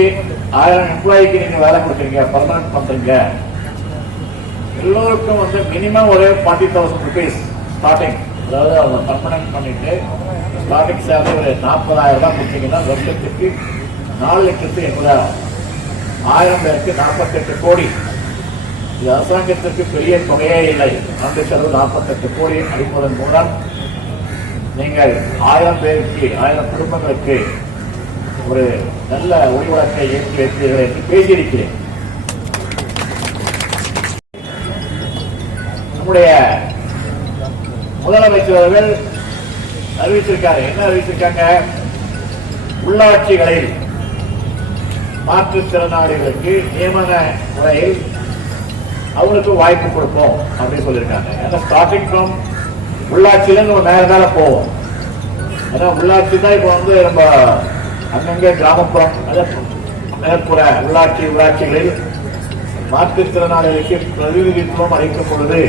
எம்ப்ளாய்க்கு நீங்க வேலை கொடுக்குறீங்க, பர்மனன்ட் பண்றீங்க. எல்லோருக்கும் மினிமம் ஒரு 40,000 ருபீஸ் ஸ்டார்டிங், அதாவது அவங்க பர்மனன்ட் பண்ணிட்டு ஸ்டார்டிங் சேலரி ஒரு 40,000 தான் கொடுத்தீங்கன்னா வருஷத்துக்கு 4,80,000. 1000 பேருக்கு 48 கோடி. இது அரசாங்கத்திற்கு பெரிய தொகையே இல்லை. ஆண்டு செலவு 48 கோடி அளிப்பதன் மூலம் நீங்கள் 1000 பேருக்கு, 1000 குடும்பங்களுக்கு ஒரு நல்ல ஒளிவழக்கை ஏற்றி வைத்தீர்கள் என்று பேசியிருக்கிறேன். நம்முடைய முதலமைச்சர் அவர்கள் அறிவித்திருக்காரு. என்ன அறிவித்திருக்காங்க? உள்ளாட்சிகளில் மாற்றுத்திறனாளிகளுக்கு நியமன முறையில் அவங்களுக்கு வாய்ப்பு கொடுப்போம் அப்படின்னு சொல்லியிருக்காங்க. ஸ்டார்டிங் ஃப்ரம் உள்ளாட்சியில நம்ம மேல போவோம். ஏன்னா உள்ளாட்சி தான் இப்போ நம்ம அங்கங்கே கிராமப்புறம், மேற்புற உள்ளாட்சிகளில் மாற்றுத்திறனாளிகளுக்கு பிரதிநிதித்துவம் அளிக்கும் பொழுது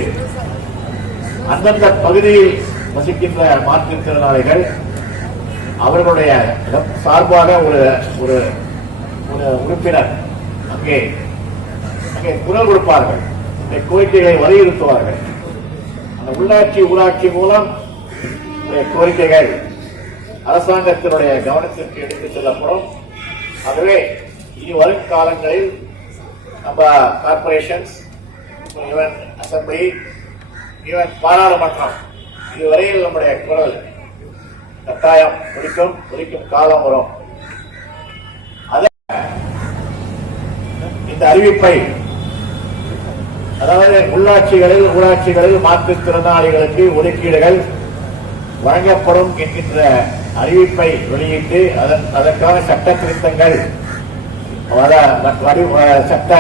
அந்தந்த பகுதியில் வசிக்கின்ற மாற்றுத்திறனாளிகள் அவர்களுடைய சார்பாக ஒரு உறுப்பினர் அங்கே குரல் கொடுப்பார்கள், கோரிக்கைகளை வலியுறுத்துவார்கள். அந்த உள்ளாட்சி ஊராட்சி மூலம் கோரிக்கைகள் அரசாங்கத்தினுடைய கவனத்திற்கு எடுத்துச் செல்லப்படும். ஆகவே இனி வரும் காலங்களில் நம்ம கார்பரேஷன்ஸ், அசம்பிளி, ஈவன் பாராளுமன்றம் இதுவரையில் நம்முடைய குரல் கட்டாயம் ஒலிக்கும் காலம் வரும். இந்த அறிவிப்பை அதாவது ஊராட்சிகளில் மாற்றுத்திறனாளிகளுக்கு ஒதுக்கீடுகள் வழங்கப்படும் என்கின்ற அறிவிப்பை வெளியிட்டு அதற்கான சட்ட திருத்தங்கள் சட்ட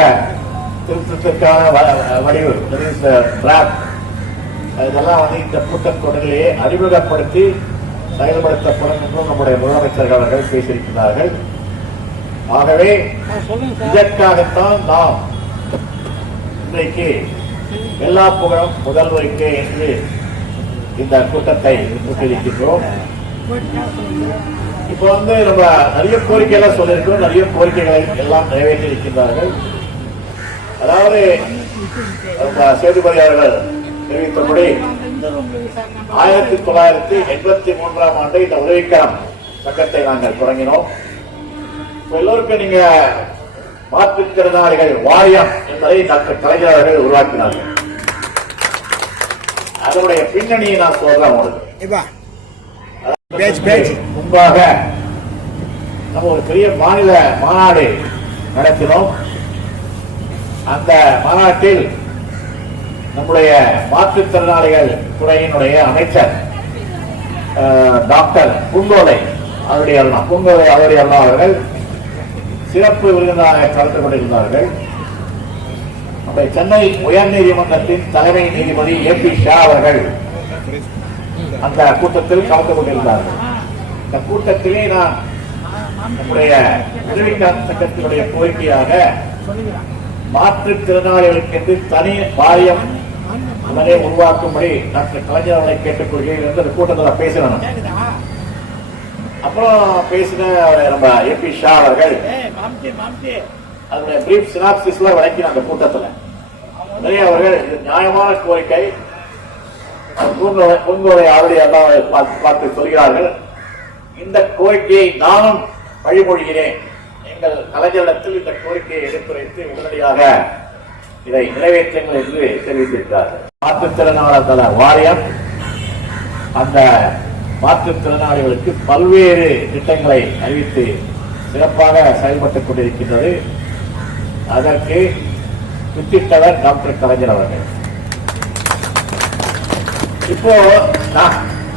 திருத்தத்திற்கான வடிவு இதெல்லாம் இந்த கூட்டத்தொடரிலேயே அறிமுகப்படுத்தி செயல்படுத்தப்படும் என்றும் நம்முடைய முதலமைச்சர்கள் அவர்கள் பேசியிருக்கிறார்கள். ஆகவே இதற்காகத்தான் நாம் இன்றைக்கு எல்லா புகழும் முதல்வருக்கே என்று இந்த கூட்டத்தை முன்னிறுத்திருக்கிறோம். இப்போ நம்ம நிறைய கோரிக்கைகள் சொல்லியிருக்கோம். நிறைய கோரிக்கைகளை எல்லாம் நிறைவேற்றியிருக்கின்றார்கள். அதாவது சேதுபதி அவர்கள் தெரிவித்தபடி 1983ஆம் ஆண்டு இந்த உதவிக்கரம் சங்கத்தை நாங்கள் தொடங்கினோம். எல்லோருக்கும் நீங்க மாற்றுத்திறனாளிகள் வாரியம் என்பதை டாக்டர் கலைஞர் அவர்கள் உருவாக்கினார்கள். அதனுடைய பின்னணியை நான் சொல்றேன் உங்களுக்கு. முன்பாக நம்ம ஒரு பெரிய மாநில மாநாடு நடத்தினோம். அந்த மாநாட்டில் நம்முடைய மாற்றுத்திறனாளிகள் துறையினுடைய அமைச்சர் டாக்டர் பூங்கோதை அவர்கள் சிறப்பு விருந்தினராக கலந்து கொண்டிருந்தார்கள். சென்னை உயர்நீதிமன்றத்தின் தலைமை நீதிபதி AP ஷா அவர்கள் அந்த கூட்டத்தில் கலந்து கொண்டிருந்தார்கள். இந்த கூட்டத்திலே நான் நம்முடைய உதவிக்கான சங்கத்தினுடைய கோரிக்கையாக மாற்றுத்திறனாளிகளுக்கு என்று தனி வாரியம் அதனை உருவாக்கும்படி டாக்டர் கலைஞர் அவர்களை கேட்டுக்கொள்கிறேன் என்று அந்த கூட்டத்தில் பேசினோம். அப்புறம் பேசின நம்ம AP ஷா அவர்கள் அதனுடைய பிரீஃப் சினாப்சிஸ்ல வழங்கின அந்த கூட்டத்தில் நிறைய அவர்கள் இது நியாயமான கோரிக்கை பூங்கோதை ஆல்ரெடி எல்லாம் பார்த்து சொல்கிறார்கள். இந்த கோரிக்கையை நானும் வழிமொழிகிறேன். எங்கள் கலைஞரிடத்தில் இந்த கோரிக்கையை எடுத்துரைத்து உடனடியாக இதை நிறைவேற்றுங்கள் என்று தெரிவித்திருக்கிறார்கள். மாற்றுத்திறனாளர் வாரியம் அந்த மாற்றுத்திறனாளிகளுக்கு பல்வேறு திட்டங்களை அறிவித்து சிறப்பாக செயல்பட்டுக் கொண்டிருக்கின்றது. அதற்கு வித்திட்டவர் டாக்டர் கலைஞர் அவர்கள். இப்போ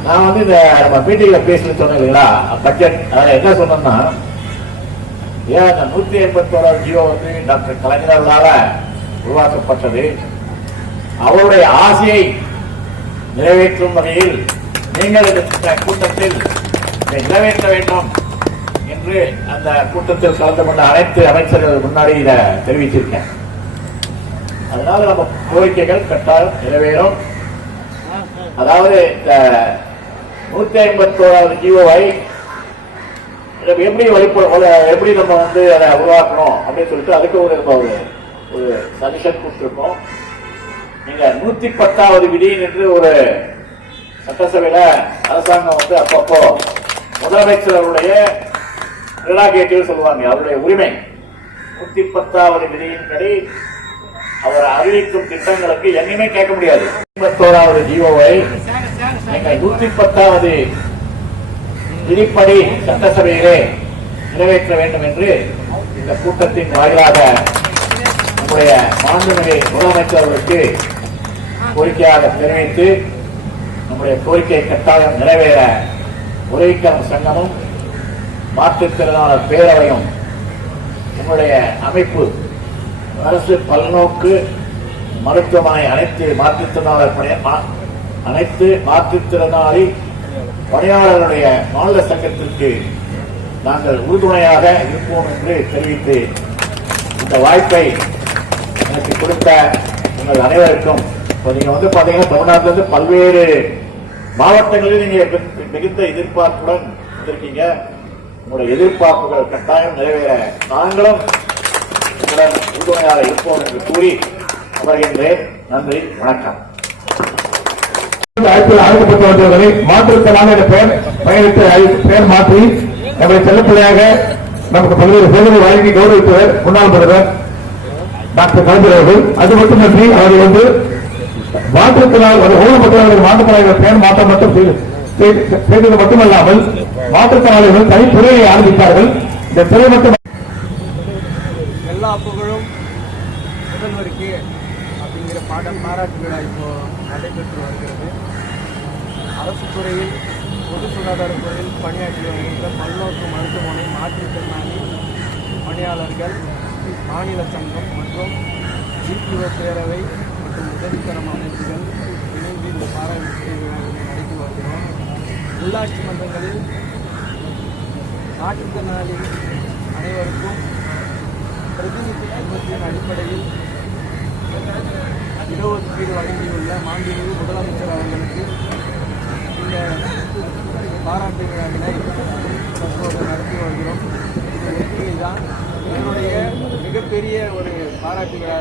நான் இந்த நம்ம மீட்டிங்ல பேசுறது சொன்னேன் இல்லைங்களா, பட்ஜெட் அதில் என்ன சொன்னோம்னா, ஏன் அந்த 181 ஜியோ டாக்டர் கலைஞர்களால உருவாக்கப்பட்டது. அவருடைய ஆசையை நிறைவேற்றும் வகையில் நீங்கள் இந்த கூட்டத்தில் நிறைவேற்ற வேண்டும் என்று அந்த கூட்டத்தில் கலந்து கொண்ட அனைத்து அமைச்சர்கள் முன்னாடி இதை தெரிவிச்சிருக்கேன். அதனால நம்ம கோரிக்கைகள் கட்டாயம் நிறைவேறும். அதாவது இந்த 151 ஜியோவை எப்படி நம்ம அதை உருவாக்கணும் அப்படின்னு சொல்லிட்டு அதுக்கு ஒரு சஜஷன் கொடுத்திருக்கோம். நீங்க 110வது விதி என்று ஒரு சட்டசபையில அரசாங்கம் அப்பப்போ முதலமைச்சருடைய ப்ரெரோகேட்டிவ் சொல்லுவாங்க, அவருடைய உரிமை. 110வது விதியின்படி அவர் அறிவிக்கும் திட்டங்களுக்கு எங்கேயுமே கேட்க முடியாது. 51வது ஜியோவை நீங்கள் 110வது விதிப்படி சட்டசபையிலே நிறைவேற்ற வேண்டும் என்று இந்த கூட்டத்தின் வாயிலாக நம்முடைய மாண்புமிகு முதலமைச்சர் அவர்களுக்கு கோரிக்கையாக தெரிவித்து நம்முடைய கோரிக்கை கட்டாயம் நிறைவேற உதவிக்கரம் சங்கமும் மாற்றுத்திறனாளர் பேரவையும் நம்முடைய அமைப்பு அரசு பல்நோக்கு மருத்துவமனை அனைத்து மாற்றுத்திறனாளி பணியாளர்களுடைய மாநில சங்கத்திற்கு நாங்கள் உறுதுணையாக இருப்போம் என்று தெரிவித்து இந்த வாய்ப்பை எனக்கு கொடுத்த உங்கள் அனைவருக்கும், நீங்க பாத்தீங்கன்னா தமிழ்நாட்டிலிருந்து பல்வேறு மாவட்டங்களில் நீங்க மிகுந்த எதிர்பார்ப்புடன் வந்திருக்கீங்க. உங்களுடைய எதிர்பார்ப்புகள் கட்டாயம் நிறைவேற நாங்களும் உங்களுடன் உறுதுணையாக இருப்போம் என்று கூறி அமர்கின்றேன். நன்றி, வணக்கம். அழைக்கப்பட்டவர்களை மாற்றுத்திறனான பெயர் மாற்றி நம்முடைய செல்லப்பிள்ளையாக நமக்கு பல்வேறு சேவைகளை வழங்கி கௌரவித்தவர் முன்னாள் முதல்வர் டாக்டர் கலைஞர் அவர்கள். அது மட்டுமன்றி அவர்கள் மாற்றுத்திறனாளர்கள் ஊனப்பட்டவர்கள் மாற்றுத்திறனாளிகள் பெயர் மாற்றம் மட்டும் செய்தது மட்டுமல்லாமல் மாற்றுத்திறனாளிகள் தனித்துறையை ஆரம்பித்தார்கள். இந்த துறை மட்டும் எல்லா புகழும் முதல்வருக்கு அப்படிங்கிற பாராட்டு விழா இப்போ நடைபெற்று வருகிறது. அரசு துறையில் பொது சுகாதாரத்துறையில் பணியாற்றி வருகின்ற பல்நோக்கு மருத்துவமனை மாற்றுத்திறனாளி பணியாளர்கள் மாநில சங்கம் மற்றும் ஜிபிஓ பேரவை மற்றும் உதவிக்கரம் அமைப்புகள் இணைந்து இந்த பாராட்டு விழாவினை நடத்தி வருகிறோம். உள்ளாட்சி மன்றங்களில் மாற்றுத்திறனாளி அனைவருக்கும் பிரதிநிதித்துவத்தின் அடிப்படையில் இடஒதுக்கீடு வழங்கியுள்ள மாண்புமிகு முதலமைச்சர் அவர்களுக்கு இந்த பாராட்டு விழாவினை தற்போது நடத்தி வருகிறோம். இது வெற்றி தான். என்னுடைய மிகப்பெரிய ஒரு பாராட்டு விழா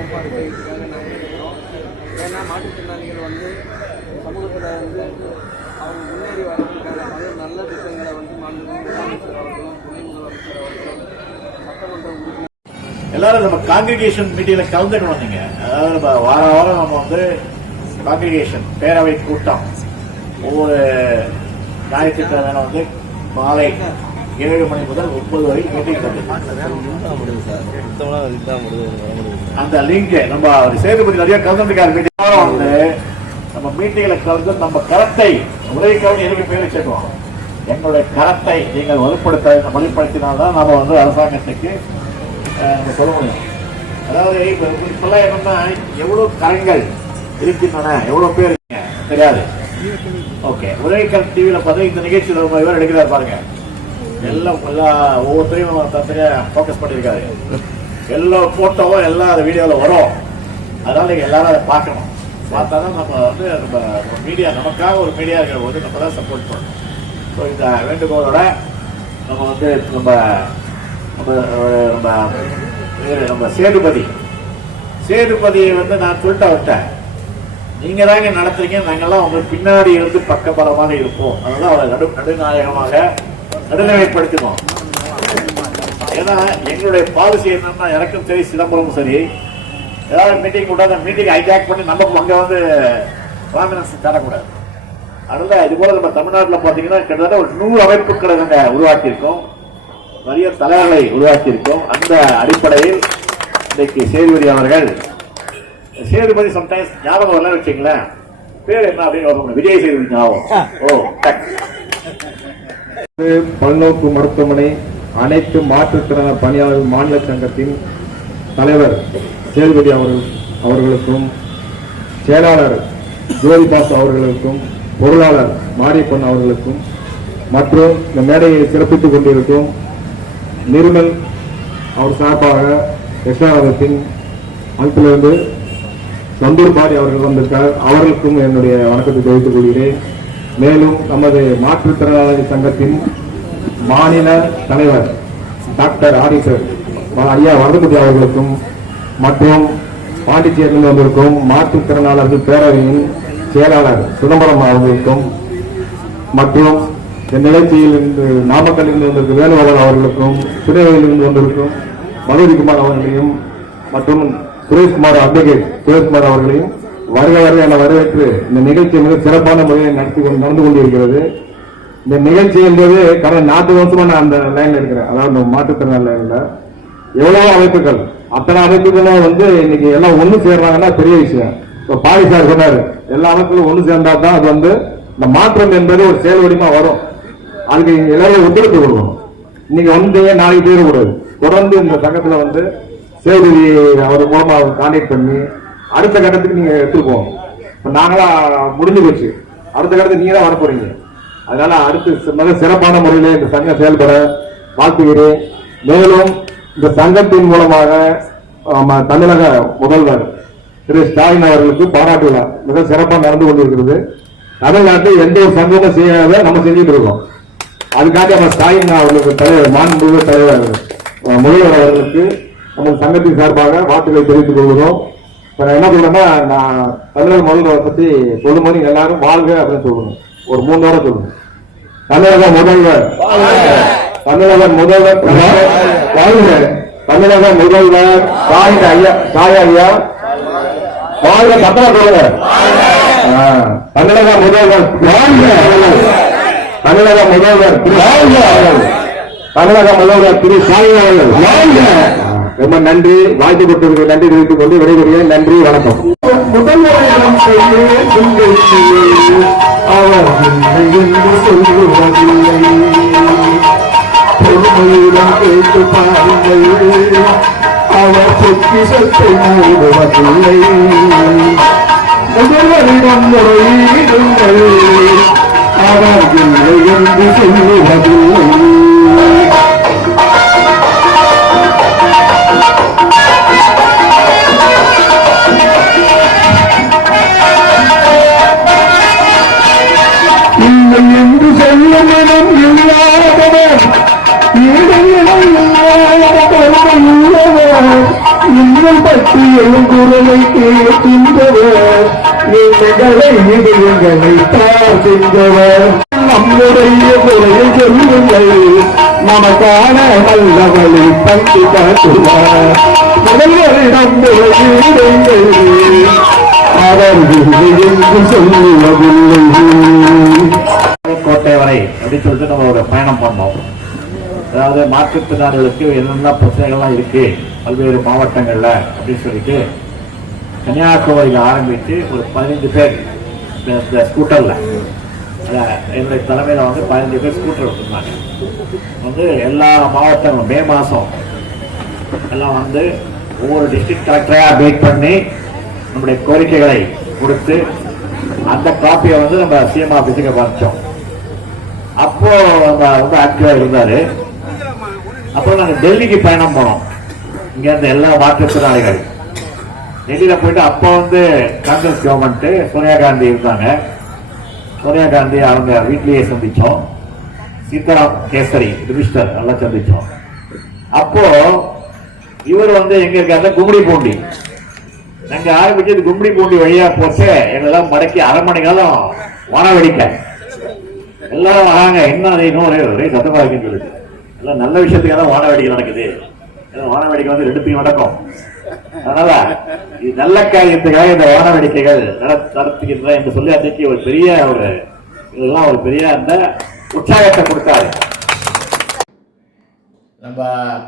ஏற்பாடு செய்வதற்காக நாங்கள் இருக்கிறோம். ஏன்னா மாற்றுத்திறனாளிகள் சமூகத்தில் அவங்க முன்னேறி வர்றதுக்கான பல நல்ல திட்டங்களை மாண்புமிகு முதலமைச்சர் அவர்களும் துணை முதலமைச்சர் அவர்களும் சட்டமன்ற உறுப்பினர் எல்லாரும் நம்ம காங்கிரிகேஷன் மீட்டிங்ல கலந்துக்கணும். நீங்க அதாவது நம்ம வாரம் நம்ம காங்கிரிகேஷன் பேரவை கூட்டம் ஒவ்வொரு ஞாயிற்றுக்கிழமை மாலை 7 மணி முதல் 9 வரை மீட்டிங் அந்த லிங்க் நம்ம சேதுபதி நிறைய கலந்துருக்காரு. மீட்டிங் நம்ம மீட்டிங்ல கலந்து நம்ம கரத்தை உதவிக்காக எதுக்கு பேர் வச்சிருக்கோம். எங்களுடைய கரத்தை நீங்கள் வலுப்படுத்தினால்தான் நம்ம அரசாங்கத்துக்கு சொல்ல முடியும். அதாவது இப்பெல்லாம் என்னன்னா எவ்வளவு கரங்கள் இருக்கின்றன, எவ்வளவு பேர் தெரியாது. ஓகே, உதவிக்கரம் டிவியில பார்த்தா இந்த நிகழ்ச்சியில் ரொம்ப பேர் எடுக்கிறார் பாருங்க. எல்லாம் ஒவ்வொருத்தரையும் தனியா ஃபோக்கஸ் பண்ணியிருக்காரு. எல்லா போட்டோவும் எல்லா வீடியோவில் வரும். அதனால நீங்க எல்லாரும் அதை பார்க்கணும். பார்த்தாதான் நம்ம நம்ம மீடியா நமக்காக ஒரு மீடியா இருக்கிற போது நம்ம தான் சப்போர்ட் பண்ணணும். ஸோ இந்த வேண்டுகோளோட நம்ம நம்ம சேதுபதியை நான் சொல்லிட்டு விட்டேன். நீங்க தாங்க நடத்துறீங்க, நாங்கெல்லாம் உங்களுக்கு பின்னாடி இருந்து பக்கபலமாக இருப்போம். அதனால அவரை நடுநாயகமாக நடுநிலைப்படுத்தணும். ஏன்னா எங்களுடைய பாலிசி என்னன்னா, எனக்கும் சரி சிதம்பரமும் சரி, ஏதாவது மீட்டிங் கூட அந்த மீட்டிங் ஹைஜாக் பண்ணி நமக்கு அங்க கான்பிடன்ஸ் தரக்கூடாது. அதனால இது போல நம்ம தமிழ்நாட்டில் பாத்தீங்கன்னா கிட்டத்தட்ட ஒரு 100 அமைப்புகளை நாங்கள் உருவாக்கியிருக்கோம், நிறைய தலைவர்களை உருவாக்கியிருக்கோம். அந்த அடிப்படையில் இன்னைக்கு சேதுபதி சம்டைம்ஸ் ஞாபகம் வரல வச்சுங்களேன், பேர் என்ன அப்படின்னு விஜய் சேதுபதி ஞாபகம். பல்நோக்கு மருத்துவமனை அனைத்து மாற்றுத்திறனாளி பணியாளர்கள் மாநில சங்கத்தின் தலைவர் சேதுபதி அவர்களுக்கும், செயலாளர் ஜோதிபாஸ் அவர்களுக்கும், பொருளாளர் மாரியப்பன் அவர்களுக்கும் மற்றும் இந்த மேடையை சிறப்பித்துக் கொண்டிருக்கும் நிர்மல் அவர் சார்பாக கிருஷ்ணாநகரத்தின் அமைப்பிலிருந்து சந்தூர் பாரி அவர்கள் வந்திருக்கார். அவர்களுக்கும் என்னுடைய வணக்கத்தை தெரிவித்துக் கொள்கிறேன். மேலும் நமது மாற்றுத்திறனாளி சங்கத்தின் மாநில தலைவர் டாக்டர் ஆடிசர் ஐயா வரதபதி அவர்களுக்கும் மற்றும் பாண்டிச்சேரியில் வந்திருக்கும் மாற்றுத்திறனாளர்கள் பேரவையின் செயலாளர் சிதம்பரம் அவர்களுக்கும் மற்றும் இந்த நிகழ்ச்சியில் இருந்து நாமக்கல்லில் வந்திருக்கும் வேணுகோபால் அவர்களுக்கும், திருநெல்வேலியிலிருந்து வந்திருக்கும் மனோஜ்குமார் அவர்களையும் மற்றும் சுரேஷ்குமார் அட்வொகேட் சுரேஷ்குமார் அவர்களையும் வருக என வரவேற்று இந்த நிகழ்ச்சி மிக சிறப்பான முறையில் நடந்து கொண்டிருக்கிறது. இந்த நிகழ்ச்சி என்பது கடந்த 40 வருஷமா நான் அந்த லைன்ல இருக்கிறேன். அதாவது மாற்றுத்திறனாளி லைன்ல எவ்வளவோ அமைப்புகள், அத்தனை அமைப்புகளும் இன்னைக்கு எல்லாம் ஒண்ணு சேர்றாங்கன்னா பெரிய விஷயம். இப்ப பாடி சார் சொன்னாரு, எல்லா அமைப்புகளும் ஒண்ணு சேர்ந்தா தான் அது இந்த மாற்றம் என்பது ஒரு செயல் வடிவமா வரும். அதுக்கு எல்லாரும் ஒத்துழைப்பு கொடுக்கணும். இன்னைக்கு நாளைக்கு போயிடக்கூடாது. தொடர்ந்து இந்த சங்கத்துல சேதுபதி அவர் மூலமா கான்டாக்ட் பண்ணி அடுத்த கட்டத்துக்கு நீங்க எடுத்துருப்போம். இப்ப நாங்களா முடிஞ்சு போச்சு, அடுத்த கட்டத்துக்கு நீங்க தான் வர போறீங்க. அதனால அடுத்து மிக சிறப்பான முறையில இந்த சங்கம் செயல்பட வாழ்த்துகிறேன். மேலும் இந்த சங்கத்தின் மூலமாக தமிழக முதல்வர் திரு ஸ்டாலின் அவர்களுக்கு பாராட்டு விழா மிக சிறப்பாக நடந்து கொண்டிருக்கிறது. தமிழ்நாட்டில் எந்த ஒரு சங்கமும் செய்யாத நம்ம செஞ்சுட்டு இருக்கோம். அதுக்காக நம்ம ஸ்டாலின் அவர்களுக்கு தலைவர் மாண்புமிகு தலைவர் முதல்வர் அவர்களுக்கு நம்ம சங்கத்தின் சார்பாக வாழ்த்துக்களை தெரிவித்துக் கொள்கிறோம். என்ன சொல்றேன்னா, நான் தமிழக முதல்வரை பத்தி சொல்லும்போது எல்லாரும் வாழ்க அப்படின்னு சொல்லணும். ஒரு 3 வாரம் சொல்லணும். தமிழக முதல்வர், தமிழக முதல்வர், தமிழக முதல்வர் சாய ஐயா வாழ்க சத்தமா சொல்லுங்க. தமிழக முதல்வர் வாழ்க. தமிழக முதல்வர் வாழ்க அவர்கள். தமிழக முதல்வர் திரு ஸ்டாலின் அவர்கள் வாழ்க. ரொம்ப நன்றி. வாழ்த்து கொடுத்தவர்கள் நன்றி தெரிவித்துக் கொண்டு விடைபெறுகிறேன். நன்றி, வணக்கம். முதல்வரிடம் அவர் என்று சொல்லுவதில்லை, பொறுமையுடன் கேட்டு பாருங்கள், அவர் பொக்கிஷத்தை மூடுவதில்லை. முதல்வரிடம் முறையிடுங்கள், அவர் இல்லை என்று சொல்லுவதில்லை. இல்லை என்று சொல்லும் இடம் இல்லாதவர், இடையிடம் இல்லாதவர், இன்னும் பற்றி எழுங்குறலை கேட்கின்றவர், எங்களை விடயங்களை பார்க்கின்றவர். நம்முடைய குறையை சொல்லுங்கள், நமக்கான நல்லவளை பற்றி காட்டுவார். முதல்வரிடம் முறையிடுங்கள், அவர் இல்லை என்று சொல்லுவதில்லை. கோட்டை வரை அப்படின்னு சொல்லிட்டு நம்ம ஒரு பயணம் பண்ணோம். அதாவது மாற்றுத்திறனாளிகளுக்கு என்னென்ன பிரச்சனைகள்லாம் இருக்கு பல்வேறு மாவட்டங்கள்ல அப்படின்னு சொல்லிட்டு கன்னியாகுமரியில் ஆரம்பித்து ஒரு 15 பேர் இந்த ஸ்கூட்டர்ல, என்னுடைய தலைமையில வந்து 15 பேர் ஸ்கூட்டர் வச்சிருந்தாங்க. வந்து எல்லா மாவட்டங்களும் மே மாசம் எல்லாம் வந்து ஒவ்வொரு டிஸ்ட்ரிக்ட் கலெக்டரையா மீட் பண்ணி நம்முடைய கோரிக்கைகளை கொடுத்து அந்த காப்பியை வந்து நம்ம சிஎம் ஆபீஸுக்கு பறிச்சோம். அப்போ நம்ம ரொம்ப ஆக்டிவா இருந்தாரு. அப்புறம் நாங்கள் டெல்லிக்கு பயணம் போனோம். இங்க இருந்த எல்லா மாற்றுத்திறனாளிகள் டெல்லியில போயிட்டு அப்போ வந்து காங்கிரஸ் கவர்மெண்ட் சோனியா காந்தி இருந்தாங்க. சோனியா காந்தி அவங்க வீட்லயே சந்திச்சோம். சீதாராம் கேசரி மினிஸ்டர் எல்லாம் சந்திச்சோம். அப்போ இவர் வந்து எங்க இருக்காரு, கும்மிடி பூண்டி. நாங்க ஆரம்பிச்சது கும்மிடி பூண்டி வழியா போட்டு எங்களெல்லாம் மடக்கி அரை மணி காலம் வானவெடிக்க எல்லாரும் வராங்க. என்ன ஒரே சத்தமா இருக்குன்னு சொல்லிட்டு எல்லாம் நல்ல விஷயத்துக்காக வானவேடிக்கை நடக்குது. வானவேடிக்கை வந்து 2 நடக்கும். அதனால இது நல்ல காரியத்துக்காக இந்த வானவேடிக்கைகள் நடத்துகின்ற என்று சொல்லி அன்றைக்கு ஒரு பெரிய இதெல்லாம் ஒரு பெரிய அந்த உற்சாகத்தை கொடுத்தாரு. நம்ம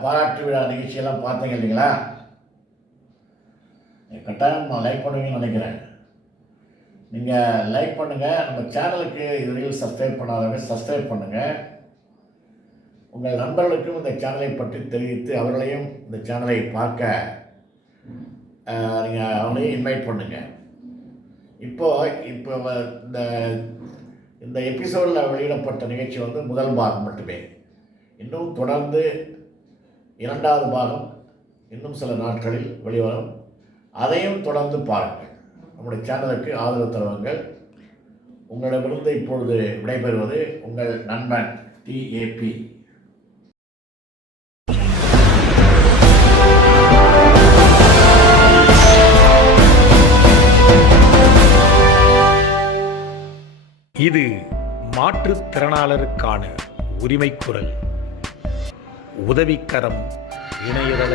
பாராட்டு விழா நிகழ்ச்சியெல்லாம் பார்த்தீங்க இல்லைங்களா? கட்டாயம் லைக் பண்ணுவீங்கன்னு நினைக்கிறேன். நீங்கள் லைக் பண்ணுங்கள். நம்ம சேனலுக்கு இதுவரையில் சப்ஸ்கிரைப் பண்ணாதவங்க சப்ஸ்கிரைப் பண்ணுங்கள். உங்கள் நண்பர்களுக்கும் இந்த சேனலை பற்றி தெரிவித்து அவர்களையும் இந்த சேனலை பார்க்க நீங்கள் அவங்களையும் இன்வைட் பண்ணுங்கள். இப்போ இந்த எபிசோடில் வெளியிடப்பட்ட நிகழ்ச்சி வந்து முதல் பாகம் மட்டுமே. இன்னும் தொடர்ந்து 2வது பாகம் இன்னும் சில நாட்களில் வெளிவரும். அதையும் தொடர்ந்து பாருங்கள். நம்முடைய சேனலுக்கு ஆதரவு தருவங்கள். உங்களிடமிருந்து இப்பொழுது விடைபெறுவது உங்கள் நண்பன் TAP. இது மாற்றுத்திறனாளருக்கான உரிமை குரல். உதவிக்கரம் இணையதள